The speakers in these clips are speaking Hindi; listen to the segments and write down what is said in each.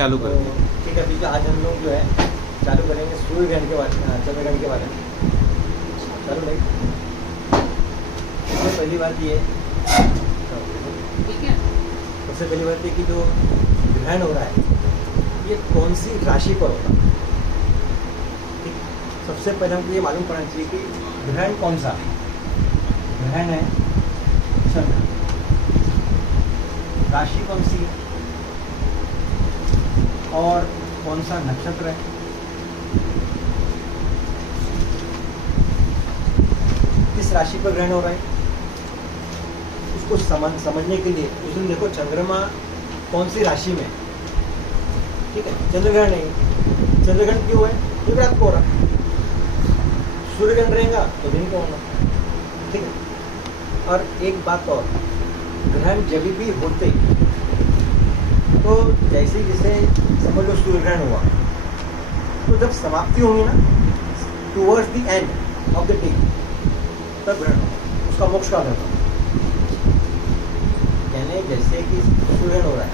चालू तो कर दिया। ठीक है, अभी आज हम लोग जो है चालू करेंगे सूर्य ग्रहण के बारे में, चंद्र ग्रहण के बारे में। चालू भाई, सबसे पहली बात ये ठीक है। सबसे पहली बात ये कि जो ग्रहण हो रहा है ये कौन सी राशि पर होगा। ठीक, सबसे पहले हमको ये मालूम पड़ना चाहिए कि ग्रहण कौन सा है। ग्रहण है चंद्र, राशि कौन सी है और कौन सा नक्षत्र है। किस राशि पर ग्रहण हो रहा है इसको समझने के लिए उसमें देखो चंद्रमा कौन सी राशि में है। ठीक है, चंद्रग्रहण नहीं, चंद्रग्रहण क्यों है क्योंकि रात को हो रहा है। सूर्य ग्रहण रहेगा तो दिन को होना। ठीक है, और एक बात और, ग्रहण जब भी होते तो जैसे जैसे समझ लो सूर्य ग्रहण हुआ तो जब समाप्ति होगी ना towards the end of the day तब ग्रहण होगा, उसका मोक्ष काल होगा। यानी जैसे कि सूर्य ग्रहण हो रहा है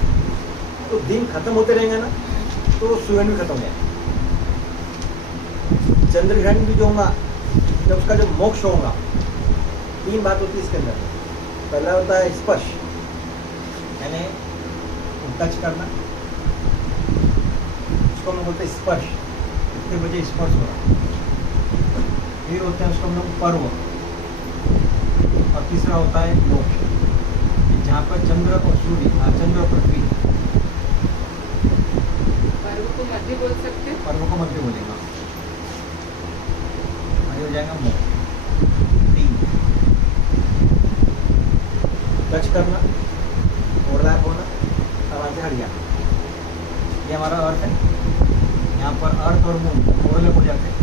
तो दिन खत्म होते रहेंगे ना तो सूर्य भी खत्म हो जाएगा। चंद्र ग्रहण भी जो होगा जब उसका जो मोक्ष होगा, तीन बात होती है इसके अंदर। पहला होता है स्पर्श, यानी टच करना, उसको हम बोलते हैं स्पर्श, इतने बजे स्पर्श हो रहा। फिर होते हैं उसको हम लोग पर्व, और तीसरा होता है मोक्ष, जहाँ पर चंद्र और सूर्य, चंद्र और पृथ्वी। पर्व को मध्य बोल सकते हैं। पर्व को मध्य बोलेगा, आगे हो जाएगा मोक्ष। तीन, टच करना, ओवरलैप होना, आवाज से हट जाना। ये हमारा अर्थ है, यहाँ पर अर्थ और मून ओवरलैप हो जाते हैं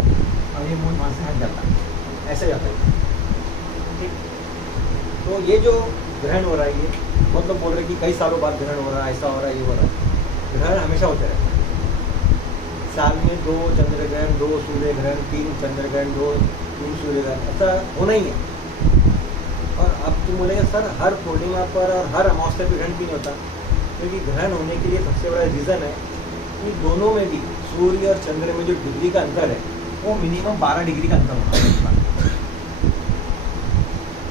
और ये मून वहाँ से हट जाता है, ऐसे जाता है। ठीक, तो ये जो ग्रहण हो रहा है ये मतलब बोल रहे हैं कि कई सालों बाद ग्रहण हो रहा है, ऐसा हो रहा है, ये हो रहा है। ग्रहण हमेशा होते रहते हैं, साल में 2 चंद्र ग्रहण, 2 सूर्य ग्रहण, 3 चंद्र ग्रहण, 3 सूर्य ग्रहण, ऐसा होना ही है। और अब तुम बोलेंगे सर हर पूर्णिमा पर और हर अमावस्या पर ग्रहण क्यों नहीं होता, क्योंकि ग्रहण होने के लिए सबसे बड़ा रीज़न है कि दोनों में भी सूर्य और चंद्र में जो डिग्री का अंतर है वो मिनिमम 12 डिग्री का अंतर होगा।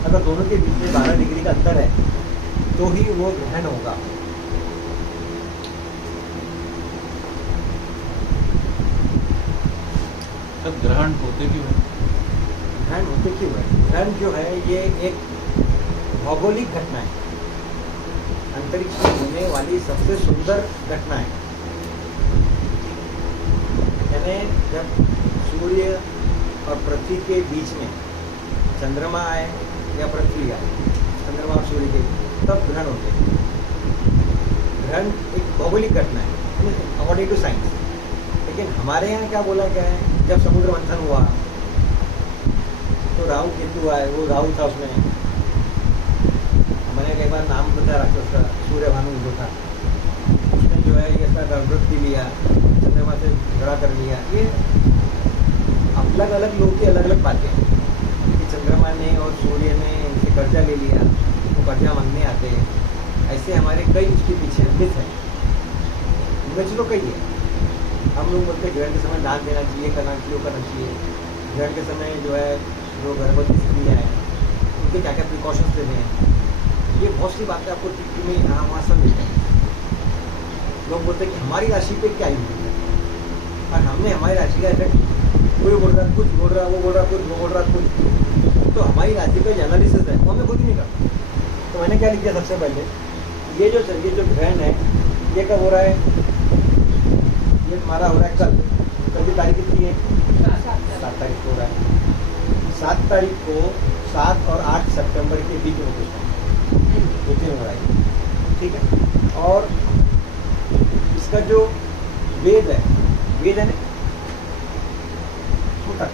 अगर दोनों के बीच में 12 डिग्री का अंतर है तो ही वो ग्रहण होगा। सब ग्रहण होते क्यों है? ग्रहण होते क्यों है? ग्रहण जो है ये एक भौगोलिक घटना है, अंतरिक्ष में होने वाली सबसे सुंदर घटना है। यानी जब सूर्य और पृथ्वी के बीच में चंद्रमा आए या पृथ्वी आए, चंद्रमा और सूर्य के, तब ग्रहण होते हैं। ग्रहण एक भौगोलिक घटना है अकॉर्डिंग टू साइंस। लेकिन हमारे यहाँ क्या बोला गया है, जब समुद्र मंथन हुआ तो राहु केतु आए, वो राहु था उसमें, मैंने एक बार नाम बता रखा उसका, सूर्य भानु जो था, उसने जो है ये ऐसा गर्भवृत्ति लिया, चंद्रमा से झगड़ा कर लिया। ये अलग अलग लोग की अलग अलग बातें हैं कि चंद्रमा ने और सूर्य ने इनसे कर्जा ले लिया, वो कर्जा मांगने आते हैं। ऐसे हमारे कई इसके पीछे मिथ है, इनमें चलो कई है। हम लोग बोलते हैं ग्रहण के समय दान देना चाहिए, करना चाहिए, वो करना चाहिए। ग्रहण के समय जो है जो गर्भवती स्त्रियाँ हैं उनके क्या क्या प्रिकॉशंस लेने हैं, ये बहुत सी बातें आपको टिप्पणी में यहाँ वहाँ सब मिलते हैं। लोग बोलते हैं कि हमारी राशि पे क्या यूज है, और हमने हमारी राशि का इफेक्ट, कोई बोल रहा कुछ बोल रहा, वो बोल रहा कुछ, वो बोल रहा कुछ, तो हमारी राशि का जो एनालिसिस है वो हमें खुद ही नहीं करता। तो मैंने क्या लिख दिया सबसे पहले, ये जो ग्रहण है ये कब हो रहा है, ये हमारा हो रहा है कल की तारीख कितनी है, 7 तारीख को हो रहा है। 7 तारीख को 7 और 8 सितंबर के बीच में कुछ हो रहा है। ठीक है, और इसका जो वेद है ना सूतक,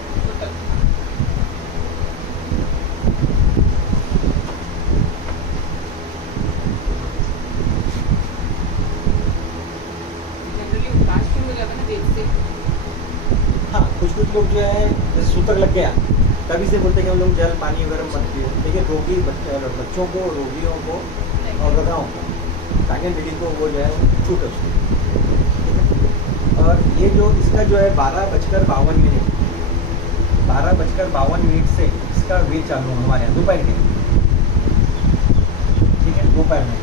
हाँ कुछ लोग जो है जैसे सूतक लग गया तभी से बोलते हैं कि हम लोग जल पानी वगैरह मत पियो। लेकिन बच्चों को, रोगियों को और गधाओं को, ताकि पीढ़ी को वो जो है छूट उसकी। ये जो इसका जो है 12:52, 12:52 से इसका वेट चालू होगा हमारे यहाँ दोपहर के, ठीक है, दोपहर में।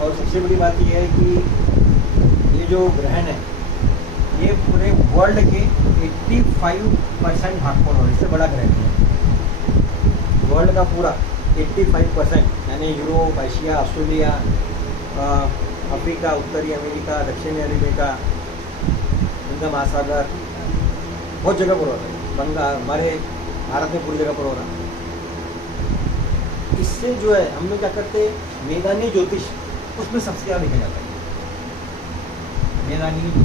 और सबसे बड़ी बात यह है कि ये जो ग्रहण है ये पूरे वर्ल्ड के 85% भागफोड़ हो, इससे बड़ा ग्रहण है वर्ल्ड का पूरा 85%, यानी यूरोप, एशिया, ऑस्ट्रेलिया, अफ्रीका, उत्तरी अमेरिका, दक्षिणी अमेरिका, हिंद महासागर, बहुत जगह पर हो रहा है। बंगाल, हमारे भारत में पूरी जगह पर हो रहा है। इससे जो है हम लोग क्या करते हैं, मैदानी ज्योतिष, उसमें सबसे ज़्यादा लिखा जाता है मैदानी ज्योतिष,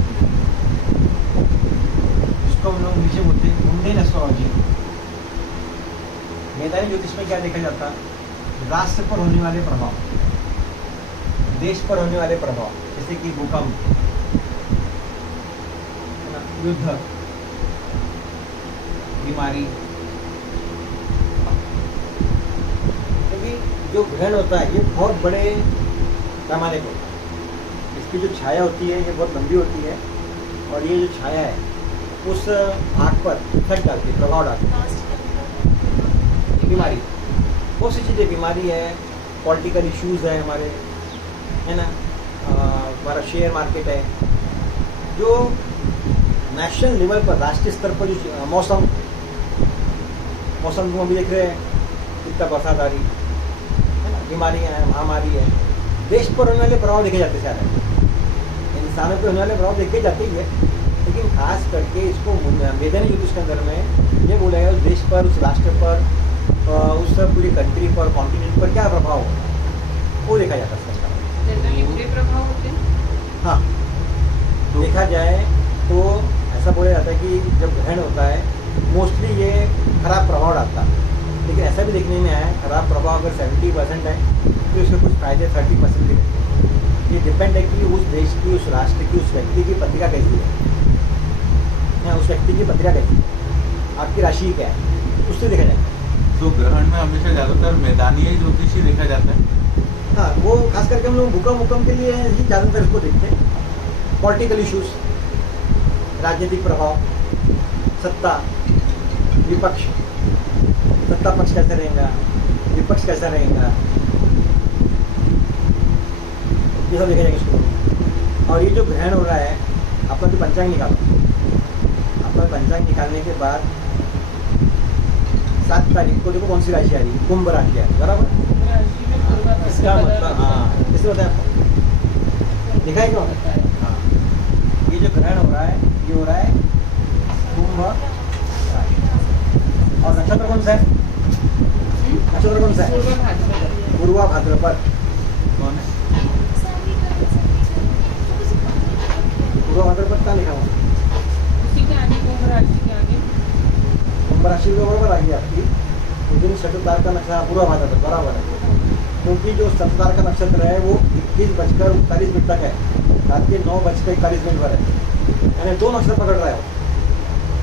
जिसको हम लोग नीचे बोलते हैं मुंडेन एस्ट्रोलॉजी। मैदानी ज्योतिष में क्या देखा जाता है, राष्ट्र पर होने वाले प्रभाव, देश पर होने वाले प्रभाव, जैसे कि भूकंप, युद्ध, बीमारी। क्योंकि जो ग्रहण होता है ये बहुत बड़े पैमाने पर होता है, इसकी जो छाया होती है ये बहुत लंबी होती है, और ये जो छाया है उस आँख पर इफेक्ट डालती है, प्रभाव डालती है। बीमारी, बहुत सी चीज़ें, बीमारी है, पॉलिटिकल इश्यूज है हमारे, है ना, हमारा शेयर मार्केट है, जो नेशनल लेवल पर, राष्ट्रीय स्तर पर जो मौसम को भी देख रहे हैं कितना बरसात आ रही है ना, बीमारियाँ हैं, महामारी है, देश पर होने वाले प्रभाव देखे जाते हैं, सारे इंसानों पर होने वाले प्रभाव देखे जाते ही है, लेकिन खास करके इसको मैदानी ज्योतिष के अंदर में ये बोला गया उस देश पर, उस राष्ट्र पर, उस पूरी कंट्री पर, कॉन्टिनेंट पर क्या प्रभाव होगा वो देखा जाता है। जनरली बुरे प्रभाव होते हैं। हाँ, देखा जाए तो ऐसा बोला जाता है कि जब ग्रहण होता है मोस्टली ये खराब प्रभाव डालता है, लेकिन ऐसा भी देखने में आया है खराब प्रभाव अगर 70% है तो उसके कुछ फायदे 30% भी रहते हैं। ये डिपेंड है कि उस देश की, उस राष्ट्र की, उस व्यक्ति की पत्रिका कैसी है, उस व्यक्ति की पत्रिका कैसी है, आपकी राशि क्या है, उससे देखा जाता है। तो ग्रहण में हमेशा ज्यादातर मैदानी ज्योतिष ही देखा जाता है। हाँ, वो खास करके हम लोग भूकंप के लिए ही ज़्यादातर इसको देखते हैं। पॉलिटिकल इश्यूज, राजनीतिक प्रभाव, सत्ता, विपक्ष, सत्ता पक्ष कैसा रहेगा, विपक्ष कैसा रहेगा, ये सब देखा जाएगा इसको। और ये जो ग्रहण हो रहा है, अपना जो पंचांग निकालो, अपना पंचांग निकालने के बाद 7 तारीख को देखो कौन सी राशि आ रही है, कुंभ राशि आ रही है, बराबर। इसका मतलब, हाँ, इससे बताया आपको, दिखाई क्यों? हाँ, ये जो ग्रहण हो रहा है ये हो रहा है कुंभ राशि। और नक्षत्र कौन सा है? नक्षत्र कौन सा है? पूर्वा भाद्रपद। कौन है? पूर्वा भाद्रपद क्या लिखा हुआ? उसी के आगे कुंभ राशि के आगे कुंभ राशि को बराबर आ गई आपकी, उस दिन शतुतार का नक्षत्र पूर्वा भाद्रपद बराबर है, क्योंकि जो शतुतार का नक्षत्र है वो 21:41 तक है, रात के 9:41 पर है, यानी 2 नक्षत्र पकड़ रहा है वो,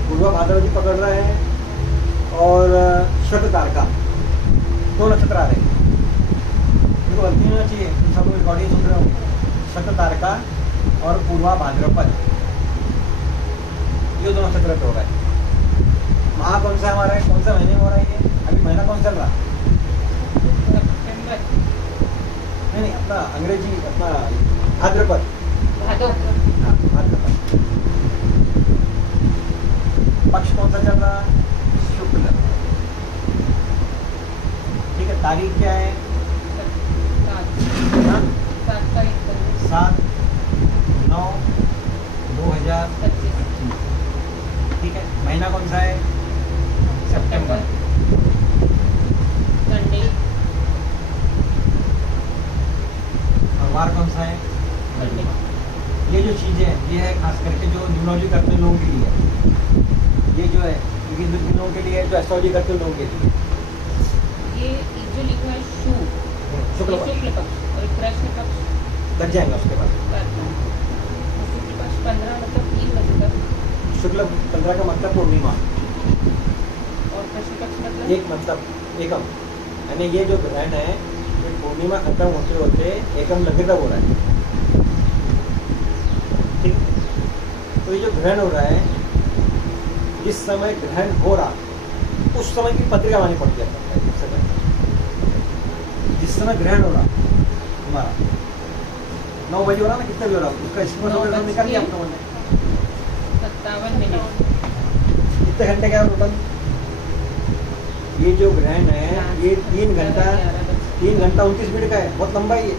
पूर्वा भाद्रपद भी पकड़ रहा है और शतुतार का 2 नक्षत्र आ रहे हैं। देखो गलती नहीं होना चाहिए, तुम सब रिकॉर्डिंग सुन रहे हो, शतुतार का और पूर्वा भाद्रपद, ये 2 नक्षत्र पे हो रहा है। माह कौन सा हमारा है, कौन सा महीने में हो रहा है ये, अभी महीना कौन चल रहा है? सितंबर, नहीं, अपना अंग्रेजी, अपना भाद्रपद, भादो, हाँ, भाद्रपद। पक्ष कौन सा चल रहा है? शुक्ल। ठीक है, तारीख क्या है? 7 तारीख को 7/9/2025। ठीक है, महीना कौन सा है? सितंबर। संडे, और वार कौन सा है? मंडे। ये जो चीज़ें हैं ये है खास करके जो न्यूमरोलॉजी करते हैं लोगों के लिए, ये जो है ये जिन लोगों के लिए, जो एस्ट्रोलॉजी करते हैं लोगों के लिए, ये जो लिखा है शुक्ल ये शुक्ल पक्ष और कृष्ण पक्ष लग जाएगा उसके बाद। शुक्ल पक्ष 15 मतलब 3 बजे तक, शुक्ल 15 का मतलब पूर्णिमा, और कृष्ण पक्ष मतलब एक मतलब एकम, यानी ये जो ग्रहण है ये पूर्णिमा खत्म होते होते एकम लगेगा हो रहा है। ठीक है? तो ये जो ग्रहण हो रहा है, जिस समय ग्रहण हो रहा उस समय की पत्रिका बनानी पड़ती है सबसे पहले। जिस समय ग्रहण हो रहा हमारा 9 बजे हो रहा ना, कितना भी हो रहा उसका स्पष्ट होकर निकाल दिया आपका मैंने 57 मिनट। कितने घंटे का टोटल? ये जो ग्रहण है ये 3 घंटा 29 मिनट का है, बहुत लंबा ही है,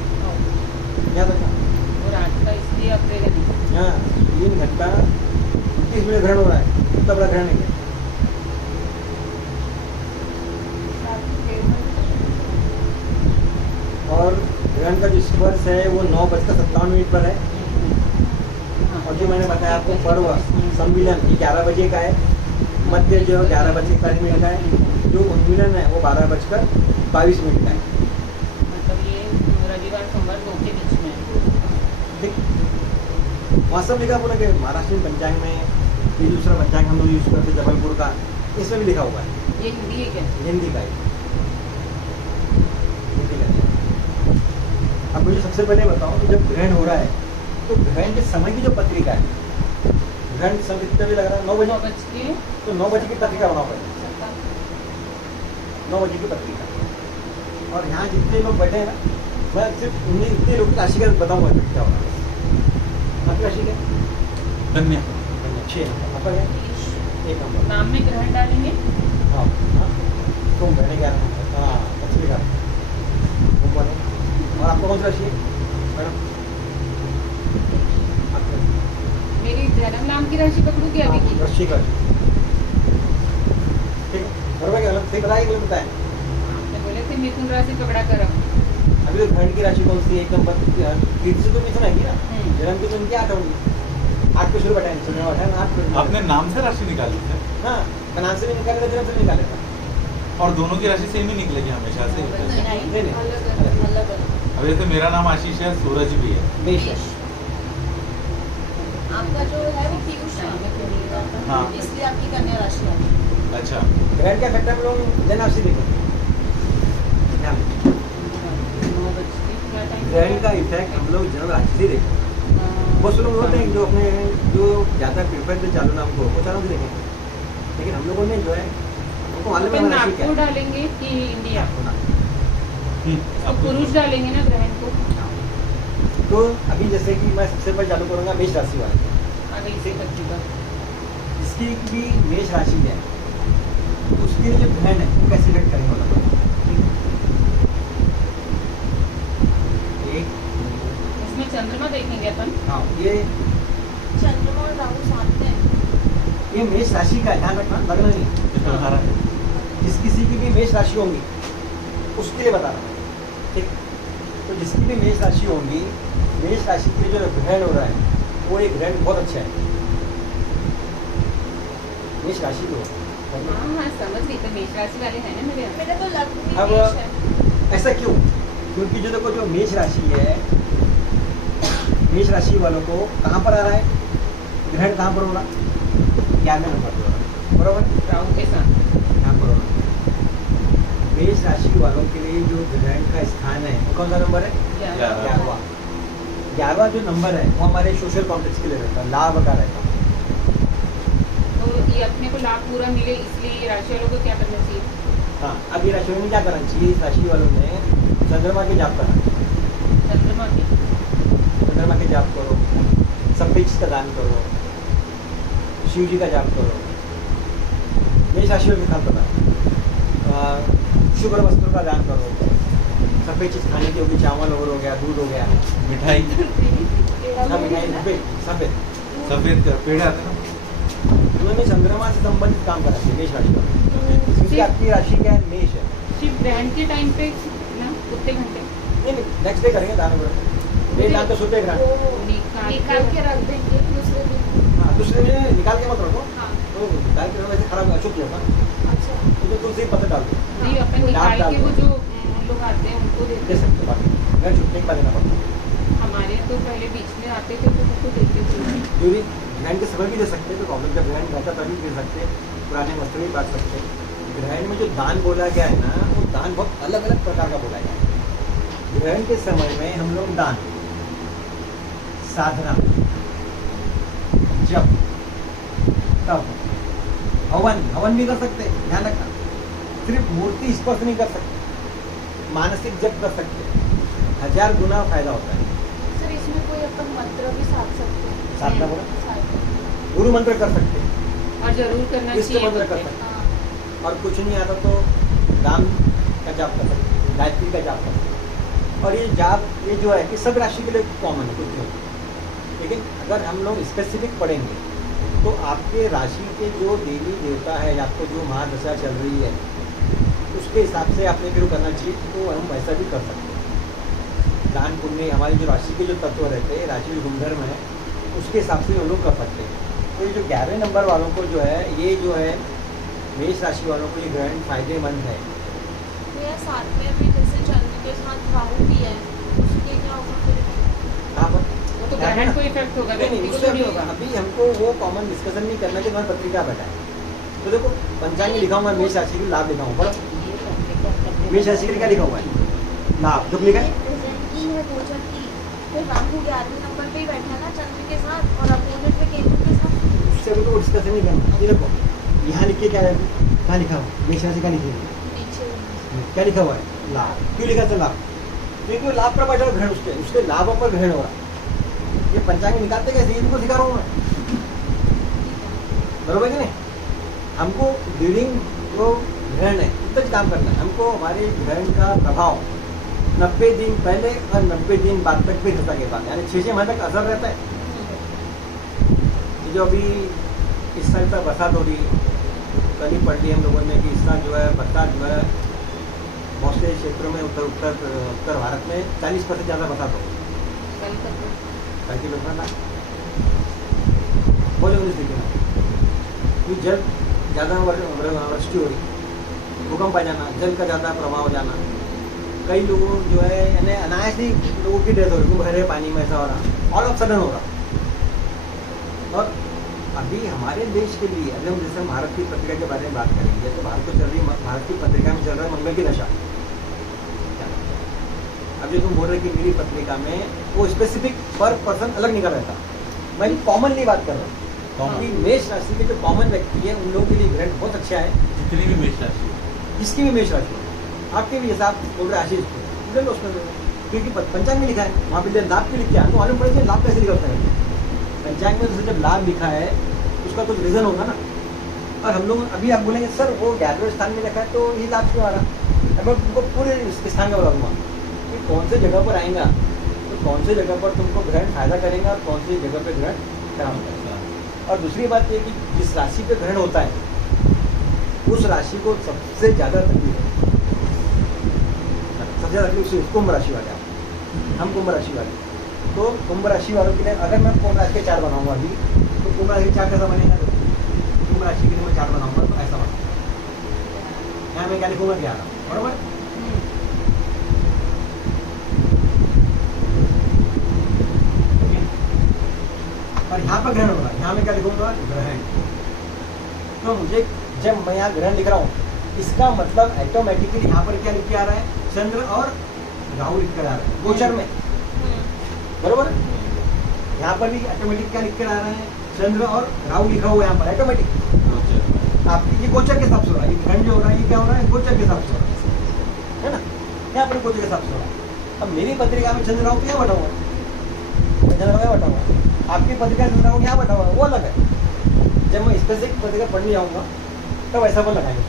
याद रखना। और रात का इसलिए अप्रैल नहीं। हाँ 3 घंटा 29 मिनट ग्रहण हो रहा है, कितना बड़ा ग्रहण है। और ग्रहण का जो स्पर्श है वो 9:57 पर है। और जो मैंने बताया आपको पर्व सम्मिलन 11 बजे का है, मध्य जो 11:41 का है, जो उन्मिलन है वो 12:22 का है। मतलब ये रविवार सोमवार 2 के बीच में है। ठीक, वहाँ सब लिखा पूरा कि महाराष्ट्र पंचांग में ये दूसरा पंचांग हम लोग यूज करते जबलपुर का, इसमें भी लिखा हुआ है। ये हिंदी है क्या? हिंदी का है, हिंदी का है। अब मुझे सबसे पहले बताओ कि जब ग्रहण हो रहा है तो ग्रहण के समय की जो पत्रिका है, ग्रहण समय कितना भी लग रहा है 9 बजे, 9 बज के तो 9 बजे की पत्रिका बनाओ पहले, 9 बजे की पत्रिका। और यहाँ जितने लोग बैठे हैं ना, मैं सिर्फ उन्हीं इतने लोग की राशि का बताऊंगा क्या हो रहा है। आपकी राशि क्या? धन्य 6 आपका क्या? 1 नंबर। नाम में ग्रहण डालेंगे। हाँ हाँ, तुम बहने 11 नंबर। हाँ अच्छी लिखा तुम बोले। और आपको कौन सी राशि है मैडम? मेरी जन्म नाम की राशि पकड़ू क्या अभी की? वृश्चिक राशि। ठीक है, बराबर क्या गलत? सही बताया कि गलत बताया? आपने बोले थे मिथुन राशि पकड़ा कर रखो। अभी तो ग्रहण की राशि कौन सी है? 1 नंबर तीर्थ से तो मिथुन आएगी ना, जन्म की तो उनकी 8 होगी। 8 पे शुरू बैठाएंगे, चंद्रमा बैठा है 8 पे। आपने नाम से राशि निकाली है हाँ, नाम से भी निकालेगा, जन्म से भी निकालेगा। और दोनों की राशि सेम ही निकलेगी हमेशा से। नहीं नहीं, अलग अब जैसे मेरा नाम आशीष है, सूरज भी है। मेष है। आपका जो है वो पीयूष है, हाँ। इसलिए आपकी कन्या राशि है। अच्छा, ग्रहण का फैक्टर हम लोग जन राशि देखेंगे। ध्यान दें। 9 बज के क्या टाइम? ग्रहण का इफेक्ट हम लोग जन्म राशि से देखेंगे। बहुत से लोग होते हैं जो अपने जो ज़्यादा प्रिफर थे चालू नाम को, वो चालू से देखेंगे, लेकिन हम लोगों ने जो है उनको मालूम है अपन राशि क्या नागपुर है। डालेंगे कि इंडिया? तो अब पुरुष डालेंगे ना ग्रहण को। तो अभी जैसे कि मैं सबसे पहले चालू करूँगा मेष राशि वाले, आ गई से पत्रिका। जिसकी भी मेष राशि है उसके लिए जो ग्रहण है वो कैसे इफेक्ट करेंगे मतलब एक। इसमें चंद्रमा देखेंगे अपन। हाँ ये चंद्रमा और राहु साथ में है। ये मेष राशि का है, ध्यान रखना, लगना नहीं। ये तो हमारा है। जिस किसी की भी मेष राशि होंगी उसके लिए बता रहा हूँ, ठीक। तो जिसकी भी मेष राशि होंगी, मेष राशि के लिए जो ग्रहण हो रहा है वो एक ग्रहण बहुत अच्छा है मेष राशि को। हाँ हाँ समझ गई। तो मेष राशि वाले हैं ना मेरे यहाँ। मेरा तो लग्न भी अब मेष है। ऐसा क्यों? क्योंकि जो देखो जो मेष राशि है, मेष राशि वालों को कहाँ पर आ रहा है ग्रहण? कहाँ पर हो रहा? 11वें नंबर पर हो रहा, बराबर। राहु के साथ यहाँ पर हो रहा। मेष राशि वालों के लिए जो ग्रहण का स्थान है वो कौन सा नंबर है? 11वां। 11वां जो नंबर है वो हमारे सोशल कॉन्टेक्स्ट के लिए रहता है, लाभ का रहता है। तो ये अपने को लाभ पूरा मिले, इसलिए ये राशि वालों को क्या करना चाहिए? हाँ, अब ये राशि वालों ने क्या करना चाहिए? इस राशि वालों ने चंद्रमा के जाप करना चाहिए। चंद्रमा के चंद्रमा के जाप करो, सफेद का दान करो, शिव जी का जाप करो। मेष राशि वालों के साथ पता शुभ्र वस्त्रों का दान करो, सफेद चीज खाने की होगी, चावल और हो गया, दूध हो गया, मिठाई सब मिठाई सफेद सफेद सफेद कर पेड़ आते हैं ना। उन्होंने चंद्रमा से संबंधित काम करना चाहिए मेष राशि वाले, क्योंकि आपकी राशि क्या है? मेष है। सिर्फ ग्रहण के टाइम पे ना उतने घंटे नहीं नेक्स्ट डे करेंगे दान व्रत। मेरे दान तो सुबह ग्रहण। वो निकाल निकाल के रख देंगे दूसरे दिन। हाँ, दूसरे दिन निकाल के मत रखो, हाँ तो निकाल के रखो वैसे खराब अशुभ होगा, अच्छा तो तुलसी पत्ता डाल दो, नहीं अपन निकाल के वो जो लोग आते हैं उनको दे देते हैं। सकते हो। बाकी घर छुट्टी का देना पड़ता है। हमारे तो पहले बीच में आते थे तो उनको देते थे। जो भी ग्रहण के समय भी दे सकते हैं, तो प्रॉब्लम जब ग्रहण रहता तभी दे सकते हैं, पुराने वस्त्र भी बांट सकते हैं। ग्रहण में जो दान बोला गया है ना दान बहुत अलग अलग प्रकार का बोला गया है। ग्रहण के समय में हम लोग दान, साधना, जप, तप, हवन भी कर सकते हैं, ध्यान रखना। सिर्फ मूर्ति स्पर्श नहीं कर सकते, मानसिक जप कर सकते, 1000 गुना फायदा होता है। सर इसमें कोई अपन मंत्र भी साध सकते हैं। साधना बोला, साध- गुरु मंत्र कर सकते हैं, और जरूर करना इष्ट चाहिए मंत्र कर बोलते हैं। सकते हाँ। हैं, और कुछ नहीं आता तो राम का जाप कर सकते हैं, गायत्री का जाप कर सकते हैं। और ये जाप ये जो है कि सब राशि के लिए कॉमन है, कुछ नहीं। लेकिन अगर हम लोग स्पेसिफिक पढ़ेंगे तो आपके राशि के जो देवी देवता है, आपको जो महादशा चल रही है, उसके हिसाब से आपने शुरू करना चाहिए, तो हम वैसा भी कर सकते हैं। दान पुण्य हमारी जो राशि के जो तत्व रहते हैं, राशि जो गुणधर्म है, उसके हिसाब से हम लोग कर सकते हैं। तो ये जो 11वें नंबर वालों को जो है, ये जो है मेष राशि वालों को ये ग्रहण फायदेमंद है। तो यार साथ में भी जैसे चंद्र के साथ राहु भी है, उसके क्या होगा फिर? हाँ, वो तो ग्रहण को इफेक्ट होगा, नहीं, व्यक्ति को उससे थोड़ी अभी होगा। अभी हमको वो कॉमन डिस्कशन नहीं करना कि तुम्हारी पत्रिका बैठा है। तो देखो पंचांग में लिखा हुआ है मेष राशि के लाभ लिखा हुआ है, मेष राशि के लिए क्या लिखा हुआ है? लाभ जो लिखा है, प्रेजेंट की है गोचर की, फिर राहु 11वें नंबर पे ही बैठा है ना चंद्र के साथ, और अपोजिट में केतु के साथ। उससे भी तो डिस्कशन नहीं करना। ये देखो यहाँ लिख के क्या है, कहाँ लिखा हुआ मेष राशि का लिखिए, नीचे क्या लिखा हुआ है? लाभ। क्यों लिखा था लाभ? क्योंकि लाभ पर बैठा ग्रहण, उसके लाभों पर ग्रहण हो रहा है। ये पंचांग में निकालते कैसे, ये तुमको सिखा रहा हूँ मैं, बरोबर कि नहीं? हमको ड्यूरिंग जो ग्रहण है उतना ही काम करना है। हमको हमारे ग्रहण का प्रभाव 90 दिन पहले और 90 दिन बाद तक भी रहता के बाद, यानी 6 महीने तक असर रहता है। ये जो अभी इस साल पर बरसात हो रही है, कल ही पढ़ ली हम लोगों ने कि इस साल जो है बरसात जो है बहुत से क्षेत्रों में उत्तर भारत में 40% ज़्यादा बरसात हो गई। कल तक तो ताकि लोग ना बोले उन्हें सीखना कि जल ज़्यादा वृष्टि हो रही, भूकंप आ जाना, जल का ज़्यादा प्रभाव हो जाना, कई लोगों जो है यानी अनायास ही लोगों की डेथ हो रही, गहरे पानी में ऐसा हो रहा, ऑल ऑफ सडन हो रहा। और अभी हमारे देश के लिए अगर हम जैसे भारत की पत्रिका के बारे में बात करेंगे तो भारत को चल रही, भारत की पत्रिका में चल रहा है मंगल की दशा। अब जो तुम बोल रहे कि मेरी पत्रिका में वो स्पेसिफिक पर पर्सन अलग निकल रहता, मैं कॉमनली बात कर रहा हूँ कि मेष राशि के जो कॉमन व्यक्ति है उन लोगों के लिए ग्रहण बहुत अच्छा है। जितनी भी मेष राशि, जिसकी भी मेष राशि, आपके भी जैसा आप बोल रहे आशीष ले लो उसमें, क्योंकि पंचांग में लिखा है, वहाँ पे लाभ के लिखा है तो मालूम पड़ेगा लाभ कैसे निकलता है। पंचांग में जब लाभ लिखा है उसका कुछ रीजन होगा ना। और हम लोग अभी आप बोलेंगे सर वो 11वें स्थान में लिखा है तो ये लाभ क्यों आ रहा? अब मैं तुमको पूरे स्थान का बताऊंगा कि कौन से जगह पर आएगा, तो कौन से जगह पर तुमको ग्रहण फायदा करेगा और कौन सी जगह पर ग्रहण खराब करेगा। और दूसरी बात ये कि जिस राशि पे ग्रहण होता है उस राशि को सबसे ज़्यादा तकलीफ है, सबसे ज़्यादा तकलीफ कुंभ राशि वाले आप, हम कुंभ राशि वाले। तो कुंभ राशि वालों के लिए अगर मैं कुंभ राशि के 4 बनाऊंगा अभी, तो कुंभ राशि 4 कैसा बनेगा? कुंभ राशि के लिए मैं 4 बनाऊंगा तो ऐसा बनेगा। यहाँ मैं क्या लिखूंगा? 11, बराबर। और यहाँ पर ग्रहण होगा, यहाँ में क्या लिखूंगा? ग्रहण। तो मुझे जब मैं यहाँ ग्रहण लिख रहा हूँ इसका मतलब ऑटोमेटिकली यहाँ पर क्या लिख के आ रहा है? चंद्र और राहु लिख कर आ रहा है गोचर में, बरोबर। यहाँ पर भी ऑटोमेटिक क्या लिख कर आ रहा है? चंद्र और राहु लिखा हुआ है यहाँ पर ऑटोमेटिक। आपकी ये गोचर के हिसाब से हो रहा है, ये ग्रहण जो हो रहा है ये क्या हो रहा है? गोचर के हिसाब से हो रहा है ना, यहाँ पर गोचर के हिसाब से हो रहा है। अब मेरी पत्रिका में चंद्र राहु क्या बैठा हुआ है? चंद्र राहु क्या बैठा हुआ है? आपकी पत्रिका चंद्र राहु क्या बैठा हुआ है? वो अलग है। जब मैं स्पेसिफिक पत्रिका पढ़ने जाऊँगा तब ऐसा बोल लगाएंगे।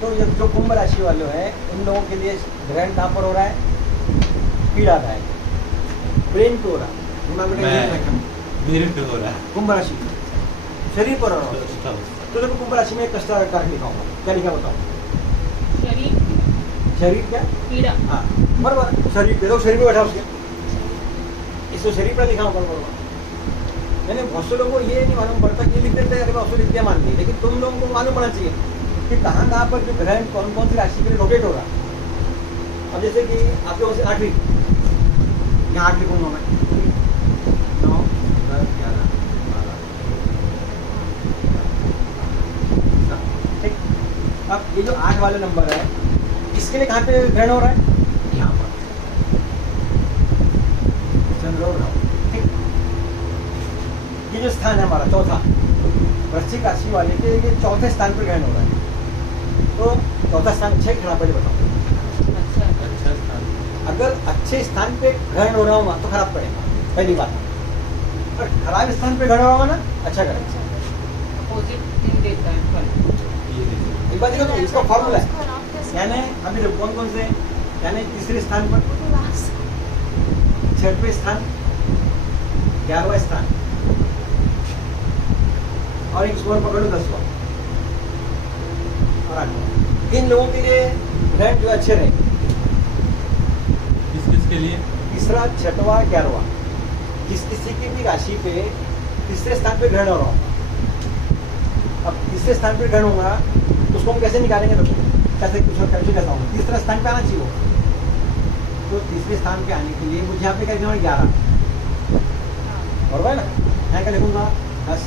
तो ये जो कुंभ राशि वाले हैं उन लोगों के लिए ग्रहण कहाँ पर हो रहा है? पीड़ादायक, ब्रेन पे हो रहा है, दिमाग में मेरे पे हो रहा है, कुंभ राशि शरीर पर हो रहा है। तो देखो कुंभ राशि में कष्ट कारक लिखा होगा, क्या लिखा बताओ? शरीर क्या? पीड़ा। हाँ बराबर, शरीर पे, तो शरीर पे बैठा उसके, इसको शरीर पर लिखा होगा, बराबर। मैंने बहुत से लोगों को ये नहीं मालूम पड़ता कि लिख देते हैं, अरे मैं उसको लिख दिया मान ली, लेकिन तुम लोगों को मालूम पड़ना चाहिए कि कहाँ कहाँ पर जो ग्रहण कौन कौन सी राशि के लिए रोटेट हो रहा है। अब जैसे कि आपके वैसे 8वीं, यहाँ 8 लिखूंगा मैं, 9, 10, 11, 12, ठीक। अब ये जो 8 वाले नंबर है इसके लिए कहाँ पे ग्रहण हो रहा है? यहाँ पर चंद्र और राहु। ठीक, ये जो स्थान है हमारा चौथा, वृश्चिक राशि वाले के ये चौथे स्थान पर ग्रहण हो रहा है। तो चौथा स्थान अच्छा है खराब, पहले बताओ। अच्छा अच्छा स्थान। अगर अच्छे स्थान पे ग्रहण हो रहा होगा तो खराब पड़ेगा, पहली बात। और खराब स्थान पे ग्रहण होगा ना अच्छा करेगा। अपोजिट दिन देता है फल। ये देखिए एक बात देखो, तो इसका फॉर्मूला है, खराब कैसे? यानी अभी देखो कौन कौन से, यानी तीसरे स्थान पर, वो तो last। छठवें स्थान, 11वां स्थान, और एक स्कोर पकड़ो 10वां और 8वां। इन लोगों के लिए ग्रहण जो अच्छे रहे, किस किस के लिए? तीसरा, छठवां, 11वां, जिस किसी की भी राशि पे तीसरे स्थान पे ग्रहण हो रहा हो। अब तीसरे स्थान पे ग्रहण होगा तो उसको हम कैसे निकालेंगे? देखो कैसे, उसका कैसे कैसा होगा, तीसरा स्थान पे आना चाहिए वो। तो तीसरे स्थान पे आने के लिए मुझे यहाँ पे क्या लिखूंगा? 11, बराबर है ना? यहाँ क्या लिखूंगा? 10,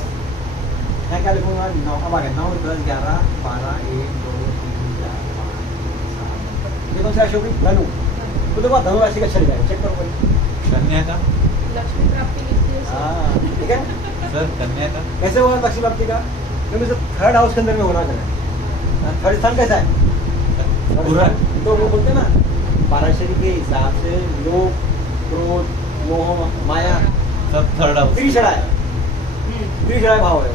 यहाँ क्या लिखूंगा? 9। अब आ गया 9, 10, 11, 12, 1, 2, 3, 4, 5, 7। ये कौन सी राशि होगी? धनु। तो देखो धनु राशि का अच्छा लिखा है, चेक करो भाई। कन्या का? लक्ष्मी प्राप्ति लिखती है उसमें। हाँ ठीक है। सर कन्या का? कैसे होगा लक्ष्मी प्राप्ति का? क्योंकि जो थर्ड हाउस के अंदर में होना चाहिए। थर्ड स्थान कैसा है? पूरा। तो वो बोलते हैं ना, पाराशरी के हिसाब से लोभ, क्रोध, मोह, माया, सब थर्ड हाउस। त्रिषणा है, त्रिषणा भाव है।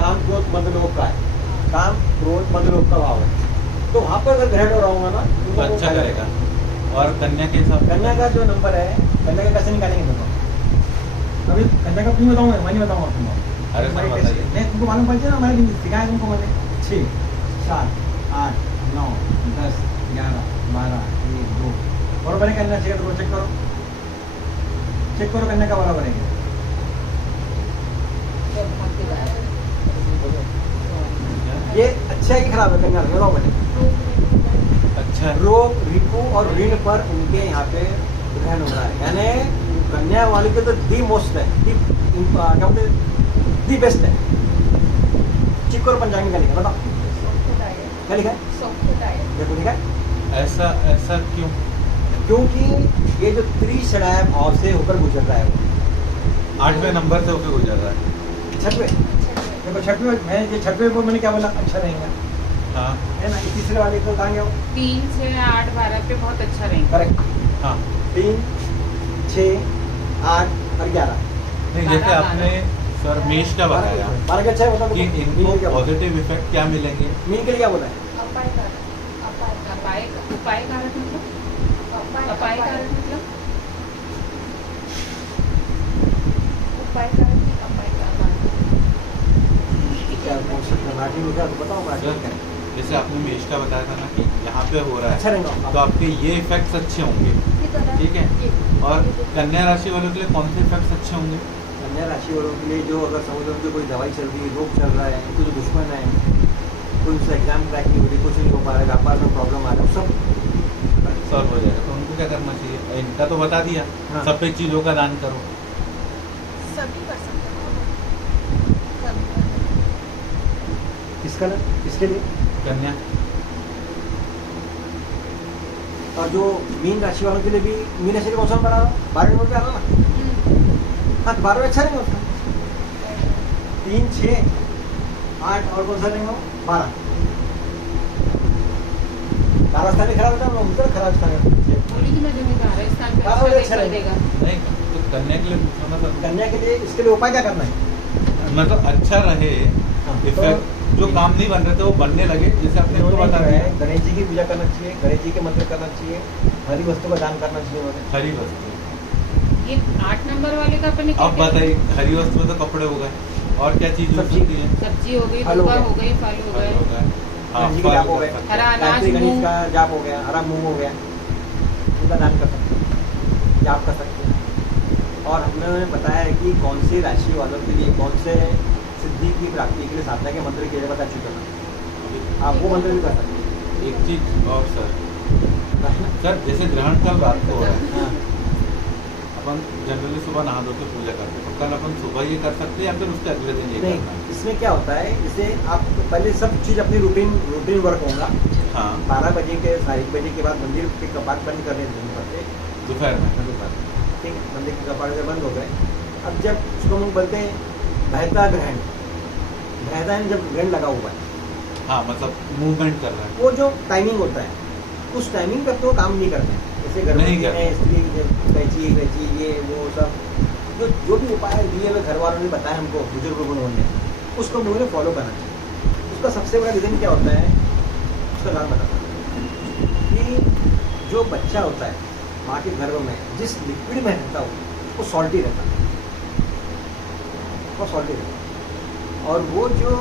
काम, क्रोध, मद, लोभ का है। काम, क्रोध, मद, लोभ का भाव है। तो वहां पर अगर ग्रहण हो रहा होगा ना तो अच्छा करेगा। और कन्या के हिसाब? कन्या का जो नंबर है, कन्या का कैसे निकालेंगे दोनों? अभी कन्या का तुम बताऊंगा, मैं नहीं बताऊंगा तुमको। अरे सर बताइए। नहीं तुमको मालूम पड़ जाए ना, मैंने सिखाया तुमको। मैंने 6, 7, 8, 9, 10, 11, 12, 1, 2 बराबर है कन्या चाहिए तो चेक करो, चेक करो कन्या का बराबर है क्या? ये अच्छा है कि खराब है कन्या? बताओ मैंने। अच्छा। रोग, रिपु और ऋण पर उनके यहाँ पे ग्रहण हो रहा है, यानी कन्या वाले के तो दी मोस्ट है, क्या बोलते दी बेस्ट है। चिक्कोर पंचांग का लिखा, बताओ क्या लिखा है? देखो लिखा है। ऐसा ऐसा क्यों? क्योंकि ये जो त्रिषणाय भाव से होकर गुजर रहा है वो 8वें नंबर से होके गुजर रहा है। छठवें, देखो छठवें, मैं ये छठवें को मैंने क्या बोला? अच्छा रहेगा, हाँ है ना? तीसरे वाले को कहाँ गया? 3, 6, 8, 12 पे बहुत अच्छा रहेगा। करेक्ट। हाँ। 3, 6, 8 और 11। नहीं जैसे आपने सर मेष का बताया 12 का अच्छा है, बताओ कि इनको पॉजिटिव इफेक्ट क्या मिलेंगे? मीन के लिए क्या बोला है? उपाय कारक मतलब? अपाय कारक मतलब? क्या मराठी में क्या तो बताओ, मराठी में क्या है? जैसे आपने मेष का बताया था ना कि यहाँ पे हो रहा अच्छा है रहेगा। तो आपके ये इफेक्ट्स अच्छे होंगे, ठीक है? और कन्या राशि वालों के लिए कौन से इफेक्ट्स अच्छे होंगे? कन्या राशि वालों के लिए जो अगर समझ लो उनकी कोई दवाई चल रही है, रोग चल रहा है, कुछ दुश्मन है, कोई उनसे एग्जाम क्रैक नहीं हो रही, कुछ नहीं हो पा रहा है, व्यापार में प्रॉब्लम आ रहा है, सब सॉल्व हो जाएगा। तो उनको क्या करना चाहिए? इनका तो बता दिया, हाँ। सब पे चीजों का दान करो। सभी कर सकते हैं। किसका ना, किसके लिए? कन्या। और जो मीन राशि वालों के लिए भी, मीन राशि का मौसम बना रहा 12 नंबर पे आ रहा ना। हाँ तो 12 अच्छा रहेगा उसका। 3, 6, 8 और कौन सा रहेगा? 12 स्थान में खराब होता है, मतलब खराब स्थान है। बोली कि मैं जो भी 12 स्थान पे बारह बजे अच्छा अच्छा रहेगा। देगा। नहीं तो कन्या के लिए पूछना था। कन्या के लिए इसके लिए उपाय क्या करना है? मतलब अच्छा रहे इफेक्ट, जो काम नहीं बन रहे थे वो बनने लगे, जैसे आपने इनको बता दिया। गणेश जी की पूजा करना चाहिए, गणेश जी के मंत्र करना चाहिए, हरी वस्तु का दान करना चाहिए उन्होंने। हरी वस्तु। ये 8 नंबर वाले का अपने अब बताइए, हरी वस्तु में तो कपड़े हो गए, और क्या चीज हो सब्जी। सकती है? सब्जी हो गई, फल हो दुबा गया। हो गई, फल हो गए। फल हो गए। हाँ, गणेश जी के फल जाप हो हो गए, सकता है। हरा अनाज, गायत्री गणेश मूंग। का जाप हो गया, हरा मूंग हो गया, उनका दान कर सकते हैं, जाप कर सकते हैं। और हमने बताया है कि कौन सी राशि वालों के लिए कौन से सिद्धि की प्राप्ति के लिए साधना के मंत्र के लिए बता चुके हैं। आप वो मंत्र भी कर सकते हैं। एक चीज और सर, जैसे ग्रहण कल रात को हो रहा है, हाँ। अपन जनरली सुबह नहा धो के पूजा करते हैं, तो कल अपन सुबह ये कर सकते हैं या फिर उसके अगले दिन ये करना है? नहीं, इसमें क्या होता है, इसे आप पहले सब चीज़ अपनी रूटीन वर्क होगा। हाँ 12 बजे के 1 बजे के बाद मंदिर के कपाट बंद करने दिन पड़ते दोपहर में। ठीक है, मंदिर के कपाट से बंद हो गए। अब जब उसको हम बोलते हैं बहता ग्रहण, बहता है जब ग्रहण लगा हुआ है, हाँ मतलब मूवमेंट कर रहा है। वो जो टाइमिंग होता है उस टाइमिंग पर तो काम नहीं करते हैं। जैसे घर नहीं में करते। स्त्री कैची ये वो सब जो भी उपाय दिए हुए घर वालों ने बताया हमको, बुजुर्ग लोगों ने, उसको हम लोगों ने फॉलो करना चाहिए। उसका सबसे बड़ा रीज़न क्या होता है, उसका नाम बताता हूँ कि जो बच्चा होता है माँ के गर्भ में जिस लिक्विड में रहता हो वो सॉल्टी रहता है, वो सॉल्टी रहता है। और वो जो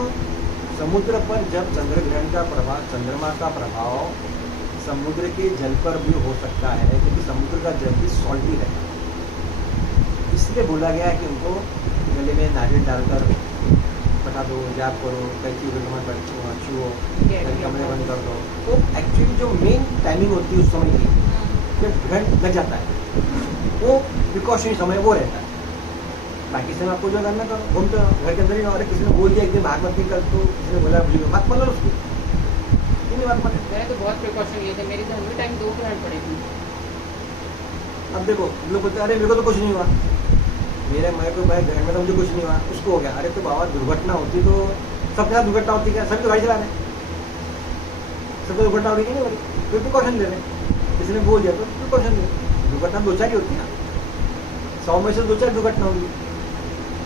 समुद्र पर जब चंद्रग्रहण का प्रभाव, चंद्रमा का प्रभाव समुद्र के जल पर भी हो सकता है, क्योंकि समुद्र का जल भी सॉल्टी है। इसलिए बोला गया है कि उनको गले में नारियल डालकर बता दो, जाप करो, कैची मत छुओ, कमरे बंद कर दो। तो एक्चुअली जो मेन टाइमिंग होती है उस समय की, जब ग्रहण लग जाता है, वो प्रिकॉशनरी समय वो रहता है। बाकी समय आपको जो करना करो, हम तो घर के अंदर ही, और किसी ने बोल दिया एक दिन भागवत नहीं कर, तो किसी ने बोला मुझे बात मान लो उसकी, बात मान। मैंने तो बहुत प्रिकॉशन लिए थे, मेरे घर में टाइम 2 ग्रहण पड़े थे। अब देखो लोग बोलते अरे मेरे को तो कुछ नहीं हुआ, मेरे ग्रहण में तो मुझे कुछ नहीं हुआ, उसको हो गया। अरे तो बाबा दुर्घटना होती तो सबके साथ दुर्घटना होती क्या, सभी तो गाड़ी चला रहे, सबको दुर्घटना हो रही नहीं हो रही, कोई प्रिकॉशन ले रहे। किसी ने बोल दिया तो प्रिकॉशन ले, दुर्घटना 2-4 ही होती है ना, 100 में से 2-4 दुर्घटना होगी।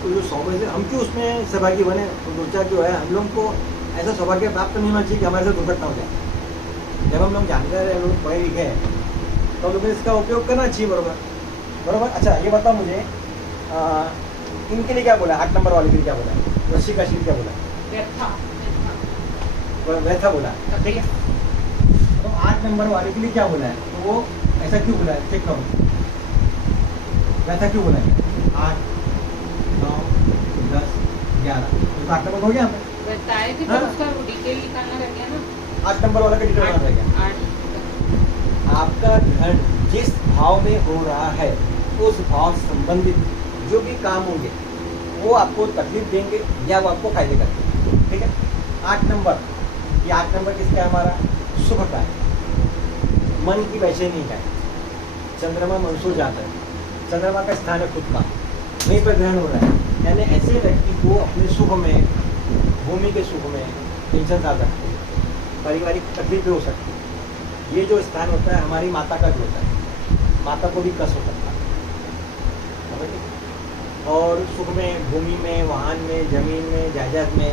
तो जो 100 में से हम क्यों उसमें सहभागी बने, तो 2-4 जो है हम लोग को ऐसा सौभाग्य प्राप्त नहीं होना चाहिए कि हमारे साथ दुर्घटना हो जाए। जब हम लोग जानते हैं, लोग पढ़े लिखे हैं, तो हम लोग इसका उपयोग करना चाहिए। बरोबर। अच्छा ये बताओ मुझे, इनके लिए क्या बोला है, 8 नंबर वाले के लिए क्या बोला है, वृश्चिक राशि के लिए क्या बोला है, व्यथा बोला है, ठीक है। तो 8 नंबर वाले के लिए क्या बोला है, तो वो ऐसा क्यों बोला है, चेक करो व्यथा क्यों बोला है। 8, 9, 10, 11, तो 8 नंबर हो गया हमें, बताए थे, हाँ? तो उसका डिटेल निकालना रह गया ना। 8 नंबर वाला का डिटेल बना रहेगा। 8 आपका ग्रहण जिस भाव में हो रहा है, उस भाव संबंधित जो भी काम होंगे वो आपको तकलीफ देंगे या वो आपको फायदे करेंगे, ठीक है। 8 नंबर, ये 8 नंबर किसका है, हमारा शुभ का है, मन की वैसे नहीं है। चंद्रमा मंसूर जाता है, चंद्रमा का स्थान है खुद का, वहीं पर ग्रहण हो रहा है। यानी ऐसे व्यक्ति को अपने सुख में, भूमि के सुख में टेंशन आ सकती है, पारिवारिक तकलीफ भी हो सकती है। ये जो स्थान होता है हमारी माता का जो होता है, माता को भी कष्ट हो सकता है। और सुख में, भूमि में, वाहन में, जमीन में, जायदाद में,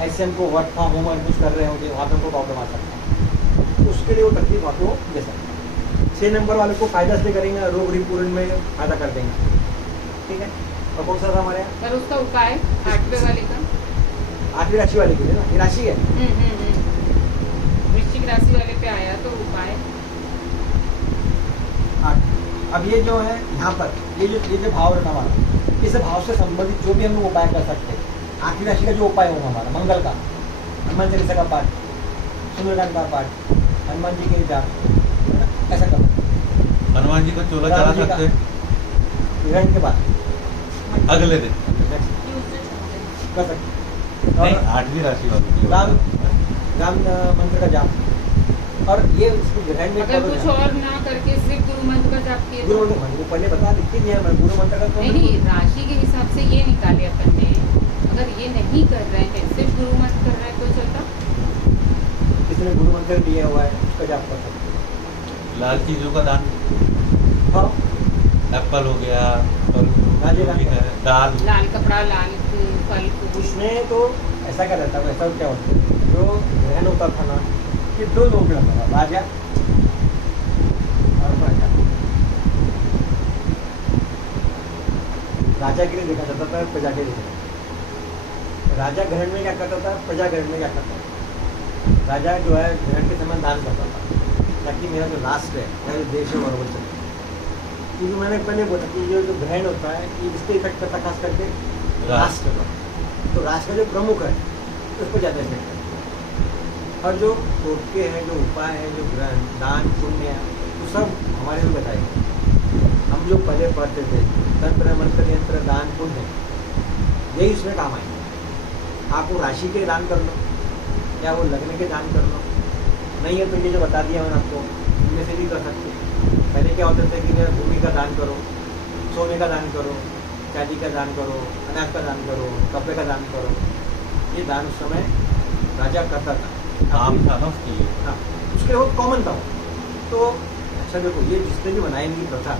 ऐसे हमको वर्क फ्रॉम होम कुछ कर रहे होंगे, वहाँ पर हमको प्रॉब्लम आ सकता है, उसके लिए वो तकलीफ आपको दे सकता है। 6 नंबर वाले को फायदा से करेंगे, रोग रिपूरण में फायदा कर देंगे, ठीक है। और कौन सा था हमारे यहाँ, पर उसका उपाय 8वें वाले का, 8वीं राशि वाले के लिए ना, ये राशि है। वृश्चिक राशि वाले पे आया तो उपाय 8। अब ये जो है यहाँ पर ये जो भाव रहना वाला, इस भाव से संबंधित जो भी हम लोग उपाय कर सकते हैं। 8वीं राशि का जो उपाय होगा हमारा मंगल का, हनुमान चालीसा का पाठ, सुंदरकांड का पाठ, हनुमान जी के जाप, ऐसा करो। हनुमान जी को चोला चढ़ा सकते हैं ग्रहण के बाद अगले दिन, कर सकते हैं। नहीं और 8वीं राशि वाले राम मंत्र का जाप, और ये उसको ग्रहण में अगर कुछ और ना करके सिर्फ गुरु मंत्र का जाप किए गुरु मंत्र वो पहले बता लिखते दिया मैं, गुरु मंत्र का तो नहीं, राशि के हिसाब से ये निकाले अपन ने। अगर ये नहीं कर रहे हैं, सिर्फ गुरु मंत्र कर रहे हैं तो चलता। किसी ने गुरु मंत्र दिया हुआ है उसका जाप कर सकते। लाल चीजों का दान, हाँ एप्पल हो गया, फल लाल जो भी है, दाल, लाल कपड़ा, लाल फल फूल। उसमें तो ऐसा क्या रहता है, ऐसा क्या होता है, जो ग्रहण होता था ना कि 2 लोग रहता था, राजा और प्रजा। राजा के लिए देखा जाता था, प्रजा के लिए देखा जाता था। राजा ग्रहण में क्या करता था, प्रजा ग्रहण में क्या करता था। राजा जो है ग्रहण के समय दान करता था, ताकि मेरा जो राष्ट्र है, मेरा जो देश है बराबर चले। क्योंकि मैंने पहले बोला कि ये जो ग्रहण होता है ये इसको इफेक्ट करता खास करके राष्ट्र का, तो राष्ट्र का जो प्रमुख है उसको ज़्यादा इफेक्ट करता है। और जो टोटके हैं, जो उपाय है, जो ग्रहण, दान, पुण्य है, तो सब हमारे लिए बताएंगे। हम जो पहले पढ़ते थे तंत्र मंत्र यंत्र दान पुण्य, यही इसमें काम आएंगे। आप वो राशि के दान कर लो या वो लग्न के दान कर लो, नहीं है तो ये जो बता दिया मैंने आपको इनमें से भी कर सकते हैं। पहले क्या होता था कि भूमि का दान करो, सोने का दान करो, चांदी का दान करो, अनाज का दान करो, कपड़े का दान करो, ये दान उस समय राजा करता था। आम था ना उसके लिए। हाँ, उसके वो कॉमन था। तो अच्छा देखो, ये जिसने भी बनाई इनकी प्रथा,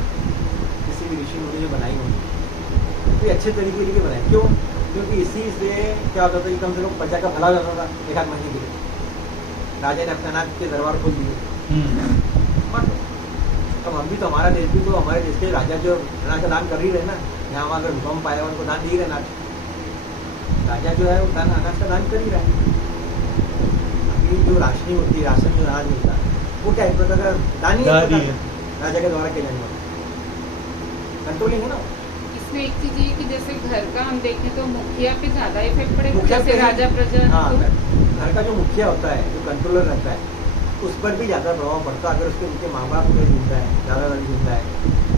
किसी भी ऋषि मुनि ने बनाई होगी तो ये अच्छे तरीके के लिए बनाए। क्यों? क्योंकि इसी से क्या होता था कि कम से कम प्रजा का भला हो जाता था एक आध महीने के लिए। राजा ने अपने अनाज के दरबार खोल दिए। बट अब हम भी तो, हमारा देश भी तो, हमारे देश के राजा जो अनाज का दान कर ही रहे ना, यहाँ वहाँ अगर भूकंप आया उनको दान दिए रहे अनाज। राजा जो है वो दान अनाज का दान कर ही रहा है। अभी जो राशनी होती है, राशन जो अनाज मिलता है वो क्या है, अगर दान ही है राजा के द्वारा किया जाने वाला, कंट्रोलिंग है ना। इसमें एक चीज ये कि जैसे घर का हम देखें तो मुखिया पे ज्यादा इफेक्ट पड़ेगा, मुखिया जैसे पे- राजा प्रजा हाँ, तो घर का जो मुखिया होता है, जो कंट्रोलर रहता है, उस पर भी ज़्यादा प्रभाव पड़ता है। अगर उसके उनके माँ बाप जो जिंदा है, दादा दादी जिंदा है,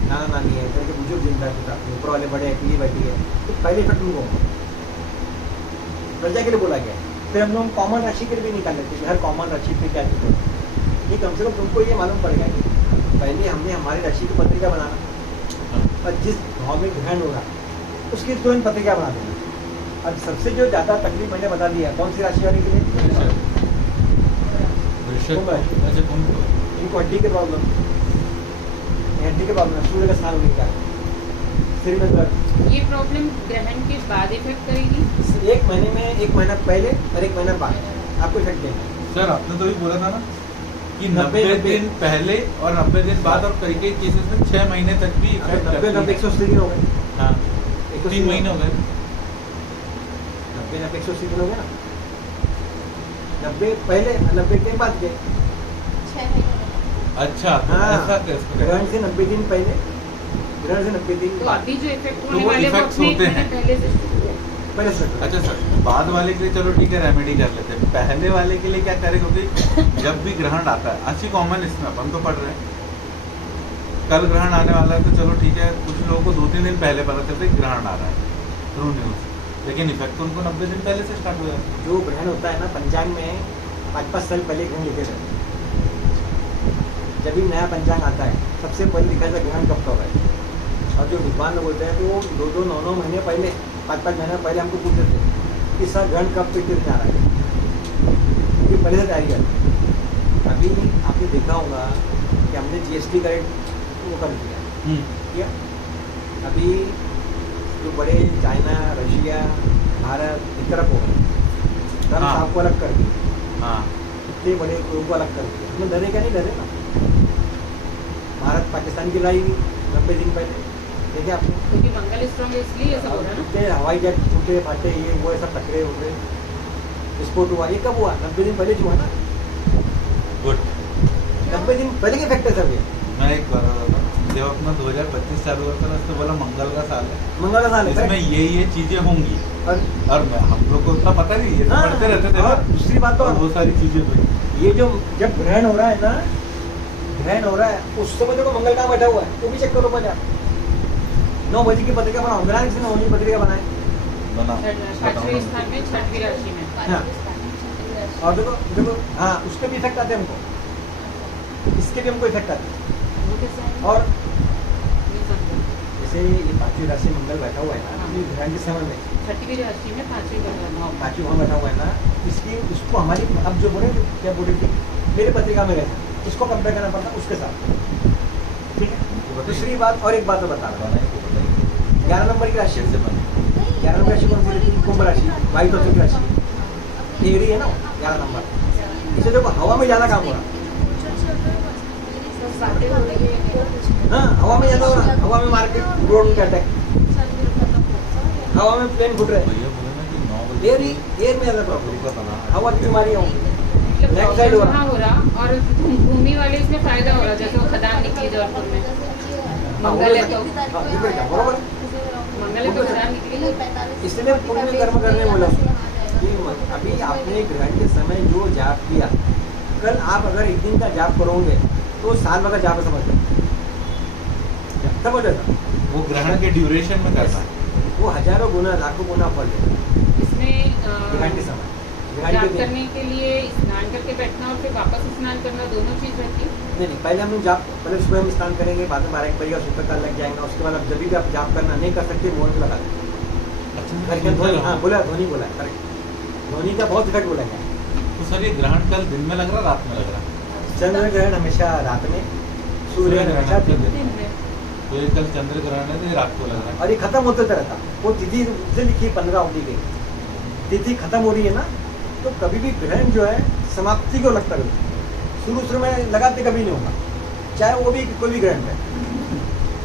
नाना नानी है, घर के बुजुर्ग जिंदा है, ऊपर वाले बड़े हैं, पीली बैठी है, तो पहले इफेक्ट उनको होगा। प्रजा के लिए बोला गया है। फिर हम लोग कॉमन राशि के लिए भी निकाल लेते हैं, हर कॉमन राशि पे क्या है। ये कम से कम तुमको ये मालूम पड़ेगा कि पहले हमने हमारी राशि की पत्रिका बनाना, और जिस भाव में ग्रहण हो रहा उसकी तुरंत पत्रिका बना देना। अब सबसे जो ज़्यादा तकलीफ मैंने बता दिया, कौन सी राशि वाले के लिए? कुंभ राशि। अच्छा, कुंभ को। इनको हड्डी के प्रॉब्लम, हड्डी के प्रॉब्लम, सूर्य का स्नान होने का, सिर में दर्द। ये प्रॉब्लम ग्रहण के बाद इफेक्ट करेगी। एक महीने में, एक महीना पहले और एक महीना बाद आपको इफेक्ट देगा। सर आपने तो भी बोला था ना कि 90 90 दिन पहले और 90 दिन बाद, और कई केसेस में 6 महीने तक भी इफेक्ट 90 करती है। 180 दिन हो गए, हाँ, 180 3 महीने हो गए। 90 180 दिन हो गए ना। 90 पहले 90 के बाद गए। 6 महीने अच्छा, तो हाँ, ऐसा कैसे? ग्रहण से 90 दिन पहले, ग्रहण से 90 दिन तो बाद अभी जो इफेक्ट तो होने वो वाले वो effects अपने एक होते महीने हैं। पहले से शुरू हुए। पहले से। अच्छा सर, बाद वाले के लिए चलो ठीक है, रेमेडी कर लेते हैं। पहले वाले के लिए क्या करें? क्योंकि जब भी ग्रहण आता है, अच्छी कॉमन इसमें अपन तो पढ़ रहे हैं, कल ग्रहण आने वाला है तो चलो ठीक है, कुछ लोगों को 2-3 दिन पहले पता चलता है ग्रहण आ रहा है थ्रू न्यूज, लेकिन इफेक्ट तो उनको 90 दिन पहले से स्टार्ट हो जाता है। जो ग्रहण होता है ना, पंचांग में 5-5 साल पहले ग्रहण लिखे रहते हैं। जब भी नया पंचांग आता है सबसे पहले लिखा जाता है ग्रहण कब कब है। और जो विद्वान लोग होते हैं तो वो 2-2, 9-9 महीने पहले, 5-5 महीने पहले हमको पूछते थे कि सर ग्रहण कब पे कितने आ रहा है, ये पहले से तैयारी करते हैं। अभी आपने देखा होगा कि हमने GST का रेट वो कर दिया, ठीक है। अभी जो बड़े चाइना, रशिया, भारत एक तरफ हो गए, धर्म हाँ। आपको अलग कर दिया। हाँ, इतने बड़े ग्रुप को अलग कर दिया। हमें डरे क्या? नहीं डरे ना। भारत पाकिस्तान की लड़ाई 90 दिन पहले देखे आपने, क्योंकि मंगल स्ट्रॉन्ग है इसलिए ये सब हो रहा है ना। इतने हवाई जहाज टूटे फाटे, ये वो सब टकरे हो गए, विस्फोट हुआ। ये कब हुआ? 90 दिन पहले जो हुआ ना, गुड। 90 दिन पहले के फैक्टर सब ये। मैं एक बार जब अपना 2025 चालू हुआ था ना, तो बोला मंगल का साल है, मंगल का साल है इसमें ये चीजें होंगी, और हम लोग को उतना पता नहीं, ये तो हाँ, पढ़ते रहते थे ना। और दूसरी बात तो और वो सारी चीजें हुई। ये जो जब ग्रहण हो रहा है ना, ग्रहण हो रहा है उस समय देखो मंगल कहाँ बैठा हुआ है, वो भी चेक करो। बजा 9 बजे की पत्रिका बनाओ, ग्रहण से 9 बजे की पत्रिका बनाए। बना 6वें स्थान में 6वीं राशि में। हाँ। और देखो देखो, हाँ, उसके भी इफेक्ट आते हैं हमको, इसके भी हमको इफेक्ट आते हैं। वो कैसे है? और ये समझो। जैसे ये 5वीं राशि मंगल बैठा हुआ है ना, हाँ। ये ग्रहण के समय में 6वीं राशि में 5वीं का 5वीं वहाँ बैठा हुआ है ना, इसकी उसको हमारी अब जो बोले क्या बोले थी मेरी पत्रिका में रहता, इसको कंपेयर करना पड़ता उसके साथ, ठीक है। दूसरी बात, और एक बात तो बता रहा हूँ, 11 नंबर की राशि, 11 नंबर राशि कौन सी रहती है? कुंभ राशि, वायु तत्व की राशि, एरी है ना 11 नंबर। इसे देखो हवा में ज्यादा काम हो रहा, हाँ, हवा में ज्यादा हो रहा, हवा में मार्केट, रोड के अटैक, हवा में प्लेन फुट रहे, भैया बोले ना कि 9 बजे एयर में ज्यादा प्रॉब्लम, हवा की बीमारियाँ होंगी। मतलब Next side प्रॉब्लम हो रहा। वहाँ हो रहा और भूमि वाले इसमें फायदा हो रहा, जैसे वो खदान निकली जौनपुर में। मंगल है तो बरोबर, मंगल है तो खदान निकली। इसलिए पुण्य कर्म करने बोला कि अभी आपने ग्रहण के समय जो जाप किया, कल आप अगर एक दिन का जाप करोगे तो साल भर का जाप समझ लो। खत्म हो जाता, वो ग्रहण के ड्यूरेशन में करना है। वो हजारों गुना लाखों गुना फल देता है इसमें ग्रहण के समय, ग्रहण के जाप दिन। करने के लिए स्नान करके बैठना और फिर वापस स्नान करना, दोनों चीज रहती है। नहीं, पहले हम जाप, पहले सुबह हम स्नान करेंगे, बाद में 12 बजे का सूत्र काल लग जाएगा, उसके बाद आप जब भी आप जाप करना नहीं कर सकते मुहूर्त लगा दें। अच्छा ध्वनि, हाँ बोला, ध्वनि बोला, करेक्ट, ध्वनि का बहुत इफेक्ट बोला गया है। तो सर ये ग्रहण कल दिन में लग रहा रात में लग रहा? चंद्र ग्रहण हमेशा रात में, सूर्य ग्रहण हमेशा दिन में। दिन में तो ये कल चंद्र ग्रहण है तो ये रात को लग रहा है। और ये खत्म होते रहता, वो तिथि से लिखी 15 होती गई, तिथि खत्म हो रही है ना, तो कभी भी ग्रहण जो है समाप्ति को लगता है, शुरू में लगाते कभी नहीं होगा, चाहे वो भी कोई भी ग्रहण है।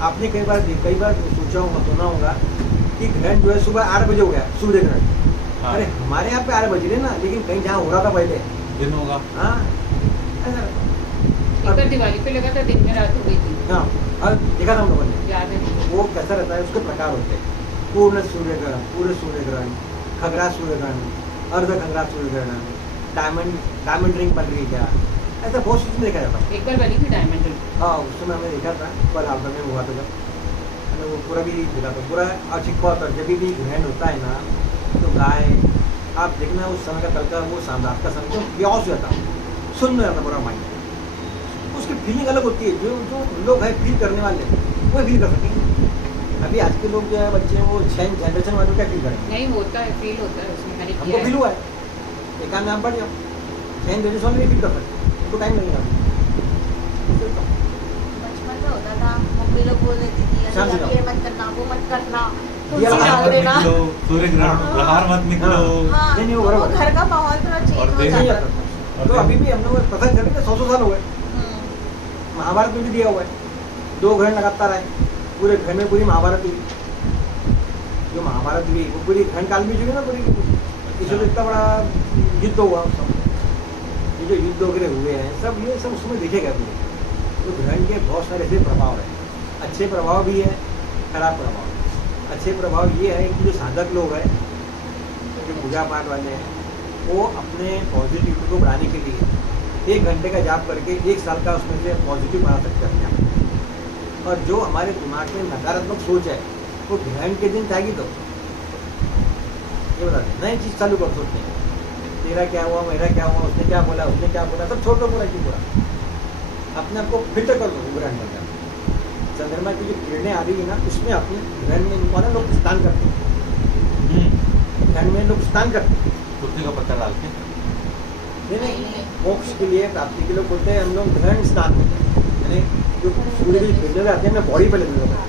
आपने कई बार सोचा होगा, सुना होगा कि ग्रहण जो है सुबह 8 बजे हो गया सूर्य ग्रहण। हाँ। अरे हमारे यहाँ पे 8 बज रहे ना, लेकिन कहीं जहाँ हो रहा था पहले, दिन होगा। हाँ ऐसा। एक बार दिवाली पे लगा था, दिन में रात हो गई थी, हाँ, और देखा था हम लोगों ने, याद है। वो कैसा रहता है, उसके प्रकार होते हैं, पूर्ण सूर्य ग्रहण, पूरे सूर्य ग्रहण, खगरा सूर्य ग्रहण, अर्ध खगरा सूर्य ग्रहण, डायमंड रिंग बन रही क्या, ऐसा बहुत चीज देखा जाता है। एक बार बनी थी डायमंड रिंग। हाँ, उस समय हमने देखा था, पर आलम में हुआ था जब, मैंने वो पूरा भी देखा था, पूरा अचिक्का होता है। जब भी ग्रहण होता है ना, तो गाय, आप देखना उस समय का कल का वो शानदार का समय, जो क्योस हो जाता, सुन जाता पूरा माइंड, उसकी फीलिंग अलग होती है। जो लोग हैं फील करने वाले, वो फील कर सकेंगे। अभी आज के लोग जो है बच्चे, वो 6 जनरेशन वालों क्या फील करेंगे? नहीं होता है, फील होता है उसमें, मैंने हमको किया फील है। हुआ है, एक आध नाम पढ़ जाओ, 6 जनरेशन वाले भी फील कर सकते, उनको टाइम लगेगा। बचपन में होता था, मम्मी लोग बोल देती थी शाम से ये मत करना, वो मत करना, ये तुलसी बाहर डाल मत देना। निकलो, सूर्य ग्रहण हाँ। बाहर मत निकलो। हाँ, नहीं, नहीं, वो तो वो बराबर है। घर का माहौल थोड़ा और चेंज हो देश नहीं जाता जाता था। था। तो अभी भी हम लोग पसंद करेंगे, 100 साल हुए, हम्म। महाभारत में भी दिया हुआ है, 2 ग्रहण लगातार आए, पूरे घर में पूरी महाभारत हुई, जो महाभारत हुई वो पूरी ग्रहण काल में जो है ना, पूरी इसलिए इतना बड़ा युद्ध हुआ उस समय। ये जो युद्ध वगैरह हुए हैं सब, ये सब उसमें देखे गए पूरे। तो ग्रहण के बहुत सारे ऐसे प्रभाव हैं, अच्छे प्रभाव भी है, खराब प्रभाव है। अच्छे प्रभाव ये है कि जो साधक लोग हैं, जो पूजा पाठ वाले हैं, वो अपने पॉजिटिविटी को बढ़ाने के लिए 1 घंटे का जाप करके 1 साल का उसमें से पॉजिटिव बना सकते हैं अपने आप। और जो हमारे दिमाग में नकारात्मक सोच है, वो ग्रहण के दिन जाएगी तो ये बताते नई चीज़ चालू कर सोचते हैं, तेरा क्या हुआ, मेरा क्या हुआ, उसने क्या बोला, सब छोड़ दो पूरा की पूरा, अपने आप को फिल्टर कर दो ग्रहण में जाकर। चंद्रमा की जो किरणें आ रही है ना, उसमें अपने ग्रहण में वाला लोग स्नान करते हैं, ग्रहण में लोग स्नान करते हैं, तुलसी का पत्ता डाल के। नहीं, मोक्ष के लिए, प्राप्ति के लिए बोलते हैं हम लोग ग्रहण स्नान होते हैं, यानी जो सूर्य की किरणें आते हैं ना, बॉडी पे लेते हैं।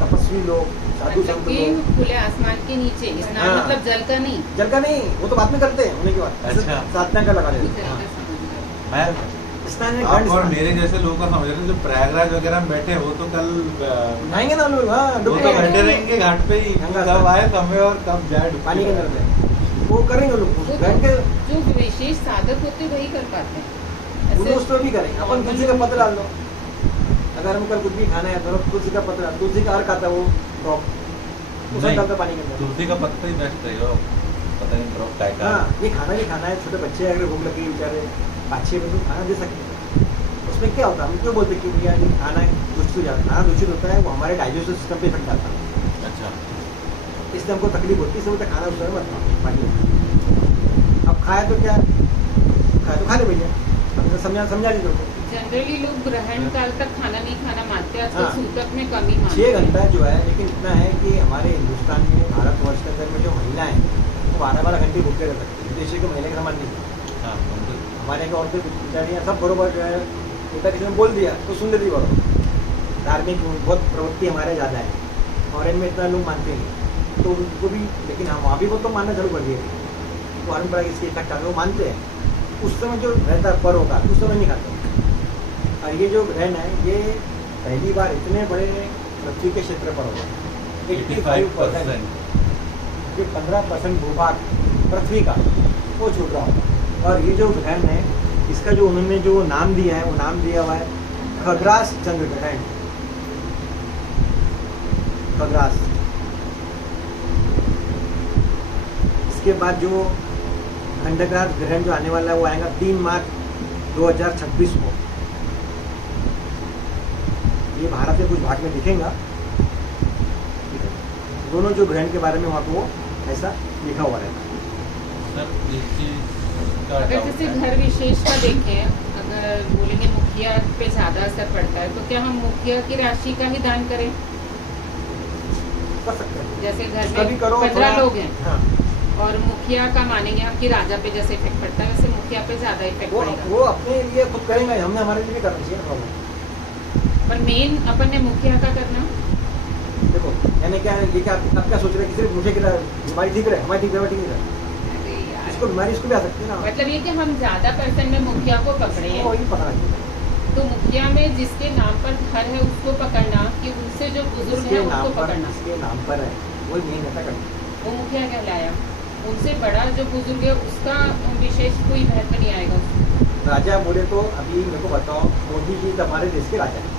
तपस्वी लोग, साधु मतलब संत कि लोग, खुले आसमान के नीचे स्नान, हाँ। मतलब जल का नहीं। जल का नहीं, वो तो बाद में करते हैं होने के बाद, अच्छा। साधना का लगा जल लेते हैं। का समझ गए। मैं स्नान है, आप ग्रहण और स्नान। मेरे जैसे लोगों का समझ रहे हैं, जो प्रयागराज वगैरह में बैठे हैं, वो तो कल नहाएंगे ना लोग, हाँ, वो डुबकी तो लगाएंगे। बैठे रहेंगे घाट पे ही, गंगा कब स्नान। आए समय और कब जाए डुबकी पानी के अंदर लगाए। में वो करेंगे लोग, वो ग्रहण के जो विशेष साधक होते वही कर पाते हैं। उन्हें उस पर भी करेंगे। अपन तुलसी का पत्र डाल दो, अगर हम कल कुछ भी खाना है तो तुलसी का पत्र, तुलसी का अर्क आता है, वो ड्रॉप उसमें नहीं, डालते पानी के अंदर। तुलसी का पत्ता ही बेस्ट है, पता नहीं ड्रॉप काय का। हाँ, ये खाना भी खाना है, छोटे बच्चे अगर भूख लगी बेचारे 5-6 बजे तो खाना दे सकते हैं। उसमें क्या होता है, हम क्यों बोलते कि भैया ये खाना दूषित हो जाता है, खाना दूषित होता है, वो हमारे डाइजेस्टिव सिस्टम पे इफेक्ट डालता है, अच्छा, इससे हमको तकलीफ होती है, इससे बोलते खाना उस समय मत खाओ, पानी। अब खाया तो क्या, खाया तो खा ले भैया, हमने समझा दी लोगों को। जनरली लोग ग्रहण काल तक खाना नहीं खाना मानते हैं, आजकल हाँ। सूतक में कमी मानते 6 हैं। घंटा जो है, लेकिन इतना है कि हमारे हिंदुस्तान में, भारतवर्ष के अंदर में जो महिलाएं हैं, वो 12-12 घंटे भूखे रह सकती है, देश की महिला के समान नहीं। हाँ, उनको हमारे यहाँ औरतें बेचारियाँ सब बरोबर जो है, बेटा किसी ने बोल दिया तो सुन लेती बरोबर। धार्मिक बहुत प्रवृत्ति हमारे ज़्यादा है, फॉरेन में इतना लोग मानते नहीं, तो उनको भी, लेकिन हम वहाँ भी वो तो मानना चालू कर दिए, परंपरा इसके इफेक्ट आगे वो मानते हैं। उस समय जो रहता है पर्व का, उस समय नहीं खाते। और ये जो ग्रहण है, ये पहली बार इतने बड़े पृथ्वी के क्षेत्र पर होगा, 85%, जो 15% भूभाग पृथ्वी का वो छूट रहा होगा। और ये जो ग्रहण है, इसका जो उन्होंने जो नाम दिया है, वो नाम दिया हुआ है खग्रास चंद्र ग्रहण, खग्रास। इसके बाद जो खंडग्रास ग्रहण जो आने वाला है, वो आएगा 3 मार्च 2026 को। ये भारत के कुछ भाग में दिखेगा। ठीक है। दोनों जो ग्रहण के बारे में वहाँ को ऐसा लिखा हुआ रहता है। सर एक चीज का अगर doubt जैसे है। घर विशेष का देखें, अगर बोलेंगे मुखिया पे ज्यादा असर पड़ता है, तो क्या हम मुखिया की राशि का ही दान करें? कर सकते हैं। जैसे घर कभी में करो 15 लोग हैं हाँ, और मुखिया का मानेंगे हम कि राजा पे जैसे इफेक्ट पड़ता है, वैसे मुखिया पे ज्यादा इफेक्ट पड़ेगा। वो अपने लिए खुद करेंगे, हमने हमारे लिए भी करना चाहिए प्रॉब्लम। पर मेन अपन ने मुखिया का करना। देखो यानी क्या है, ये क्या आप क्या सोच रहे हैं कि सिर्फ मुझे क्या बीमारी ठीक रहे, हमारी ठीक ठीक है, अरे यार, इसको बीमारी इसको भी आ सकती है ना। मतलब ये कि हम ज्यादा परसेंट में मुखिया को पकड़े, वही पकड़ा चाहिए। तो मुखिया में जिसके नाम पर घर है उसको पकड़ना, कि उनसे जो बुजुर्ग इसके है उसको नाम पर, पकड़ना, इसके नाम पर है वही मेन ऐसा करना। वो मुखिया कहलाया। उनसे बड़ा जो बुजुर्ग है उसका विशेष कोई महत्व नहीं आएगा उसको। राजा बोले तो अभी मेरे को बताओ, मोदी जी तो हमारे देश के राजा है,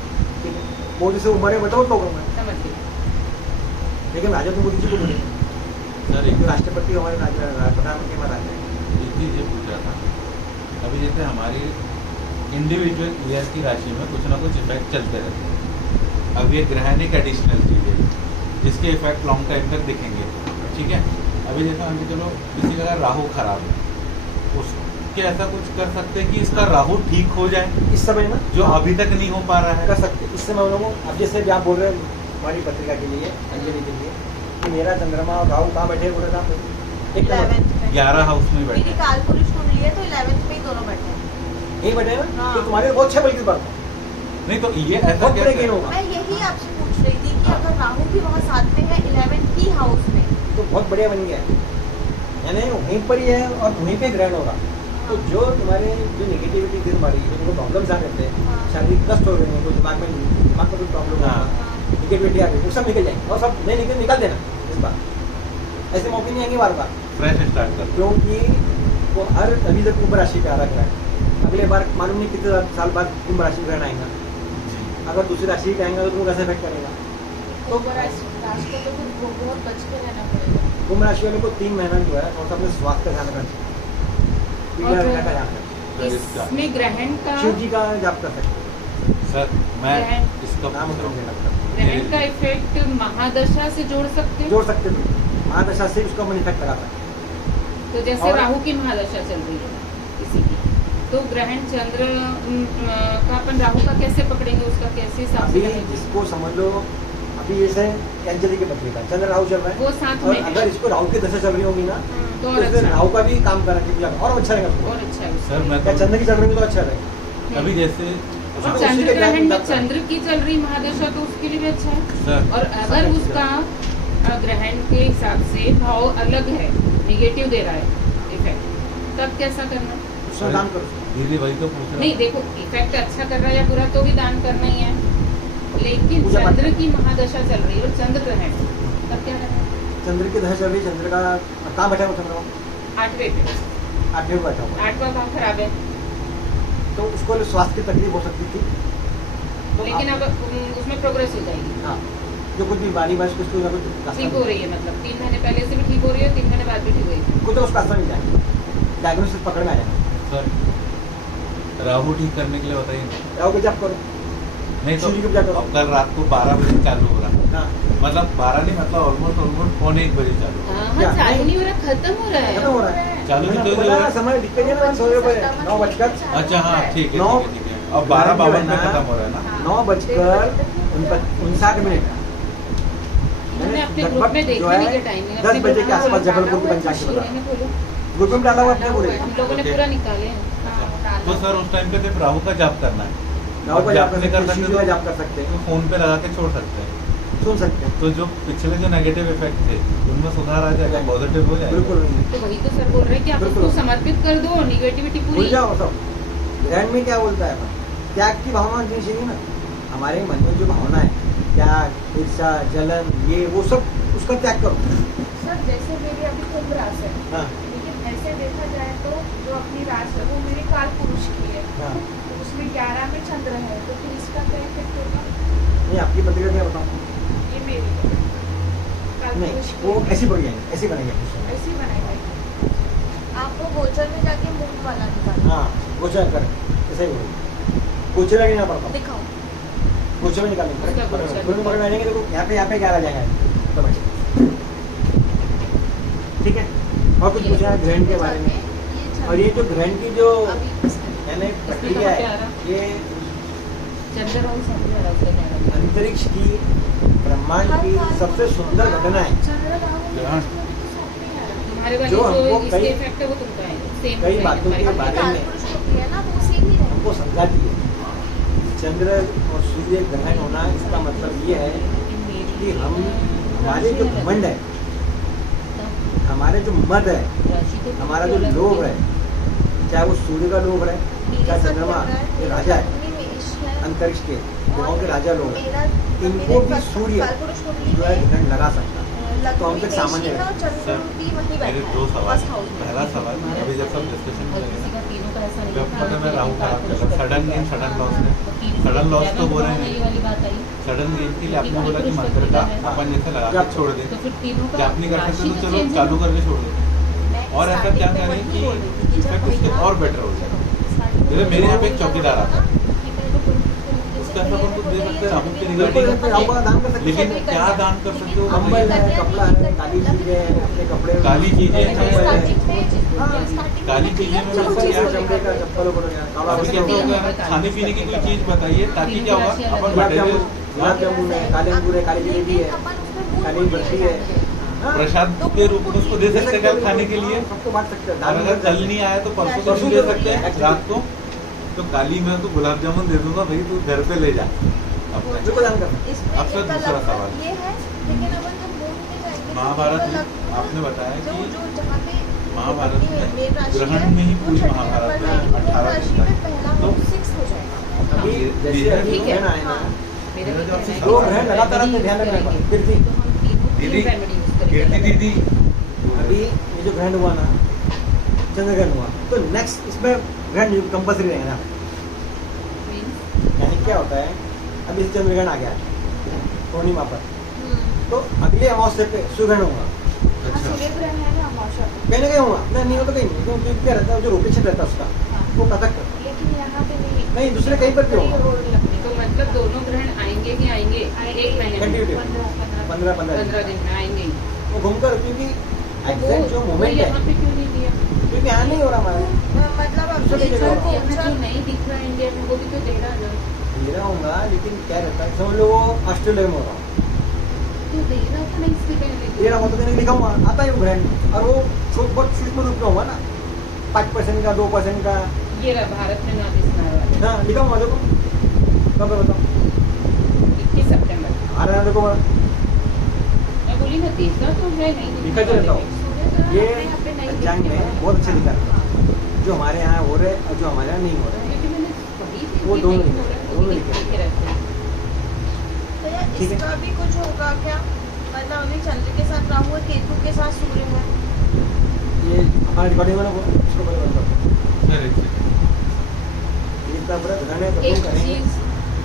ठीक है, मोदी से उम्र है बताओ तो मैं, समझ गई। लेकिन राजा तो मोदी जी को बोले, सर एक जो राष्ट्रपति हमारे प्रधानमंत्री हमारा राजा है। एक चीज ये पूछ रहा था, अभी जैसे हमारी इंडिविजुअल ईयर की राशि में कुछ ना कुछ इफेक्ट चलते रहते हैं। अब ये ग्रहण एक एडिशनल चीज है जिसके इफेक्ट लॉन्ग टाइम तक दिखेंगे, ठीक है। अभी जैसे मान के चलो किसी का अगर राहु खराब है, उसके ऐसा कुछ कर सकते हैं कि इसका राहु ठीक हो जाए, इस समय ना जो अभी तक नहीं हो पा रहा है। कर सकते इस समय हम लोग। अब जैसे भी आप बोल रहे हैं हमारी पत्रिका के लिए, अंजलि के लिए, कि मेरा चंद्रमा और राहु कहाँ बैठे बोले आप एक नंबर 11th में 11 हाउस में मेरी बैठे। काल पुरुष कुंडली है तो 11th में ही दोनों बैठे हैं। यही बैठे ना, हाँ। तो तुम्हारे लिए बहुत अच्छा बल्कि बात है, नहीं तो ये ऐसा बहुत बड़े कैसे गेन होगा, मैं यही आपसे पूछ रही थी कि हाँ। अगर राहु भी वहाँ साथ में है 11th ही हाउस में, तो बहुत बढ़िया बन गया है, यानी वहीं पर ही है और वहीं पे ग्रहण होगा। तो जो तुम्हारे जो नेगेटिविटी थी तुम्हारी, जो तुमको प्रॉब्लम्स आ रहे थे, हाँ। शारीरिक कष्ट हो रहे हैं, कोई दिमाग में कोई प्रॉब्लम हाँ। होगा, नेगेटिविटी आ रही है, वो सब निकल जाएंगे और सब नहीं निकाल देना इस बार। ऐसे मौके नहीं आएंगे बार बार, फ्रेश स्टार्ट कर। क्योंकि वो हर अभी तक कुंभ राशि पे आ रहा है, अगले बार मालूम नहीं कितने साल बाद कुंभ राशि ग्रहण आएगा। अगर दूसरी राशि पे आएगा तो तुमको कैसे इफेक्ट करेगा? तो राष्ट्र को तो बहुत बच के रहना पड़ेगा। कुंभ राशि वाले को 3 महीना जो है थोड़ा सा अपने स्वास्थ्य का ध्यान रखना चाहिए, पीला और रहने का ध्यान रखना। इसमें ग्रहण का शिव जी का जाप कर सकते हैं, सर मैं ग्रहण। इसका नाम पूछ रहा उनको हूँ। लेना पड़ता ग्रहण का इफेक्ट महादशा से जोड़ सकते है। हैं। जोड़ सकते हैं, महादशा से उसको अपन इफेक्ट लगा सकते हैं। तो जैसे और- राहु की महादशा चल रही है किसी की, तो ग्रहण चंद्र का अपन राहु का कैसे पकड़ेंगे, उसका कैसे हिसाब से अभी करेंगे? जिसको समझ लो, अभी जैसे अंजलि की पत्रिका चंद्र राहु चल रहा है, वो साथ और में है। अगर इसको राहु की दशा चल रही होगी ना, तो तो और इसमें अच्छा राहु का भी काम करना चाहिए और अच्छा रहेगा उसको। और अच्छा है सर उसका। मैं या तो चंद्र की चल रही है तो अच्छा रहेगा। अभी जैसे और उसी चंद्र के ग्रहण में ग्रहण चंद्र की चल रही महादशा तो उसके लिए भी अच्छा है। सर और अगर उसका ग्रहण के हिसाब से भाव अलग है, निगेटिव दे रहा है इफेक्ट, तब कैसा करना? उसमें काम करो। दीदी वही तो पूछ रहा नहीं हूँ। देखो, इफेक्ट अच्छा कर रहा है या बुरा तो भी दान करना ही है, लेकिन पूजा पाठ चंद्र की महादशा चल रही है और चंद्र ग्रहण, तब क्या करना? चंद्र की दशा चल रही है, चंद्र का कहाँ बैठा हुआ चंद्रमा? 8वें पे, 8वें को बैठा हुआ है। 8वां काम खराब है, तो उसको स्वास्थ्य की तकलीफ हो सकती थी, तो लेकिन आप- अब उसमें प्रोग्रेस हो जाएगी, हाँ, जो कुछ बीमारी बारिश कुछ ना कुछ रास्ता ठीक हो रही है, मतलब 3 महीने पहले से भी ठीक हो रही है, 3 महीने बाद भी ठीक होगी। कुछ तो उसका रास्ता नहीं जाएगा, डायग्नोसिस पकड़ में आ जाएगा। सर राहु ठीक करने के लिए बताइए। राहु को जप करो। नहीं तो शिव जी को पूजा करो। अब कल रात को 12 बजे चालू हो रहा है, हाँ, मतलब 12 नहीं, मतलब ऑलमोस्ट 1 बजे चालू हो रहा है। हाँ, चालू नहीं हो रहा, खत्म हो रहा खत्म है। हो रहा है। चालू मैंने नहीं आपको तो बताया ना, समय दिक्कत है ना, 9:00 अच्छा हाँ ठीक है नौ- ठीक है ठीक है। अब 12:52 पे खत्म हो रहा है ना। 9:59। मैंने अपने ग्रुप में लगभग देखी जो है, नहीं क्या टाइमिंग, 10 बजे के आसपास जबलपुर के पंचायत के बता ग्रुप में डाला हुआ अपने पूरे। हम लोगों ने ओके। पूरा निकाले हैं। तो सर उस टाइम पे सिर्फ राहु का जाप करना है, राहु का जाप कर नहीं सकते हैं, शिव जी का जाप कर सकते तो हैं, फोन पे लगा के छोड़ सकते हैं। सुन सकते हैं। तो जो पिछले जो नेगेटिव इफेक्ट थे उनमें सुधार आ जाएगा, पॉजिटिव हो जाएगा। बिल्कुल नहीं। तो वही तो सर बोल रहे हैं कि आप बिल्कुल। उसको समर्पित कर दो, निगेटिविटी भूल पूरी। जाओ सब। ग्रहण में क्या बोलता है अपन? त्याग की भावना होनी चाहिए ना, हमारे मन में जो भावना है, त्याग, ईर्ष्या, जलन, ये वो सब उसका त्याग करो। सर जैसे मेरी अभी कुंभ राशि है, हाँ, लेकिन ऐसे देखा जाए तो जो अपनी राशि है वो मेरे काल पुरुष की है, हाँ। तो उसमें 11 में चंद्र है, तो फिर इसका क्या इफेक्ट होगा? नहीं, आपकी पत्रिका क्या बताऊँ? ये मेरी है। काल नहीं, पुरुष वो की ऐसी बढ़ जाएंगे, ऐसी बनेंगे। ऐसी बनाई गई। आपको गोचर में जाके मून वाला निकालना। हाँ, गोचर करें, ऐसे ही बोलो। गोचर नहीं ना पड़ता। दिखाओ। गोचर में निकालेंगे उसका गोचर। दोनों पकड़ आएंगे तो यहाँ पे 11 आ जाएगा समझ। ठीक है, और कुछ पूछना है ग्रहण के बारे में? और ये जो ग्रहण की जो मैंने प्रक्रिया है, ये चंद्र और समझ आ रहा उसका क्या है। अंतरिक्ष की, ब्रह्मांड की सबसे सुंदर घटना है। तुम्हारे वाली जो जो हमको इसके कई- इफेक्ट है वो तुमका है सेम कई बातों के तुम्हारे बारे में है ना वो सेम ही रहेगा। हमको समझाती है। चंद्र और सूर्य ग्रहण होना, इसका मतलब ये है कि हम, हमारे जो घमंड है, हमारे जो मद है, हमारा जो लोभ है, चाहे वो सूर्य का लोभ है, चाहे चंद्रमा ये राजा है अंतरिक्ष के ग्रहों के राजा लोग हैं, इनको भी सूर्य जो है ग्रहण लगा सकता है। तो हम तक सामान्य है। सर मेरे 2 सवाल। पहला सवाल, अभी जब सब डिस्कशन में लगे जब पता मैं राहु खराब कर रहा, सडन गेम सडन लॉस है, सडन लॉस तो बोल रहे हैं, सडन गेम के लिए आपने बोला कि मंत्र का अपन जैसे लगा के छोड़ दें, क्या आप नहीं कर सकते तो चलो चालू करके छोड़ दें, और ऐसा क्या करें कि इफेक्ट उसके और बेटर हो जाए। जैसे मेरे यहाँ पे एक चौकीदार आता है, उसका ऐसा अपन कुछ दे सकते हैं राहु के बिल्कुल रिगार्डिंग, राहु का दान कर सकते लेकिन हैं। क्या दान कर सकते हो? कंबल है, कपड़ा है, काली चीजें हैं, अपने कपड़े, काली चीजें हैं, काली चीजें में चप्पल मतलब क्या है, चमड़े का चप्पल हो गया, काला अभी चप्पल कैसे हो होगा गया, खाने पीने की कोई चीज बताइए ताकि क्या होगा अपन गुलाब जामुन, मटेरियल गुलाब जामुन है, काले अंगूर है, काली जलेबी है, काली बर्फी है, हाँ, प्रसाद के रूप में उसको दे सकते हैं क्या खाने के लिए? सबको बांट सकते हैं। और दान अगर कर कल सकते नहीं हैं। आया तो परसों को दे सकते हैं रात को, तो काली मैं तो गुलाब जामुन दे दूंगा भाई, तू घर पे ले जा अपने। बिल्कुल दान कर। अब सर दूसरा सवाल। ये है, लेकिन अगर हम मून में जाएंगे तो महाभारत में लगभग आपने बताया जो कि जो जहाँ पे महाभारत में मेन राशि है, ग्रहण में ही वो पूरी छठी महाभारत नंबर में रहेगी, तो 18 राशि दिन में तक। पहला तो मून 6 हो जाएगा। अभी जैसे अभी ठीक है। ग्रहण आए ना, मेरे मेरा जो आपसे दो ग्रहण लगातार आपने ध्यान रखना है। फिर भी दीदी, कीर्ति दीदी, अभी ये जो ग्रहण हुआ ना, चंद्र ग्रहण हुआ, तो नेक्स्ट इसमें ग्रहण कंपल्सरी रहेगा ना। यानी क्या होता है, अभी चंद्र ग्रहण आ गया पूर्णिमा पर, तो अगले अमावस्या पे सूर्य ग्रहण होगा। अच्छा सूर्य ग्रहण है ना अमावस्या को। कहीं ना कहीं हुआ नहीं हो तो कहीं नहीं, क्योंकि क्या रहता है जो रोटेशन रहता है उसका, वो कथक लेकिन यहाँ पे नहीं। नहीं, दूसरे कहीं पर भी होगा। तो मतलब दोनों ग्रहण आएंगे कि आएंगे एक महीने में कंटिन्यू 15 दिन में आएंगे ही। वो घूमकर, क्योंकि एग्जैक्ट जो वो मोमेंट है, यहाँ पे क्यों नहीं दिया? क्योंकि यहाँ नहीं हो रहा हमारा। मतलब दूसरे अभी जगह जो यहाँ जो नहीं दिख रहा है इंडिया में वो भी तो दे रहा है ना। दे रहा हूँगा, लेकिन क्या रहता है, समझ लो वो ऑस्ट्रेलिया में हो रहा है, तो दे रहा था ना इसके पहले दे रहा हूँ तो मैंने लिखा हुआ आता है वो ग्रहण, और वो बहुत सूक्ष्म रूप में होगा ना, 5% का 2% का, ये रहा भारत में नॉर्थ ईस्ट वाला हाँ लिखा हुआ देखो, कब है बताओ, 21 सितंबर। आ रहा है देखो, मैं बोली ना देखना तो है नहीं लिखा तो रहता हूँ। ये यहाँ पे नहीं पंचांग में बहुत अच्छे लिखा है, जो हमारे यहाँ हो रहे और जो हमारे यहाँ नहीं हो रहे। क्योंकि मैंने पढ़ी थी वो कि दोनों नहीं लिखे हो रहा, हैं, वो भी दोनों लिखे हैं। लिखे रहते हैं। तो यार ठीक है। इसका भी कुछ होगा क्या? मतलब अभी चंद्र के साथ राहु है, केतु के साथ सूर्य है। ये हमारा रिकॉर्डिंग में ना, इसको बंद करो। सर एक सेकंड। ये इतना बड़ा घटना है, एक करेंगे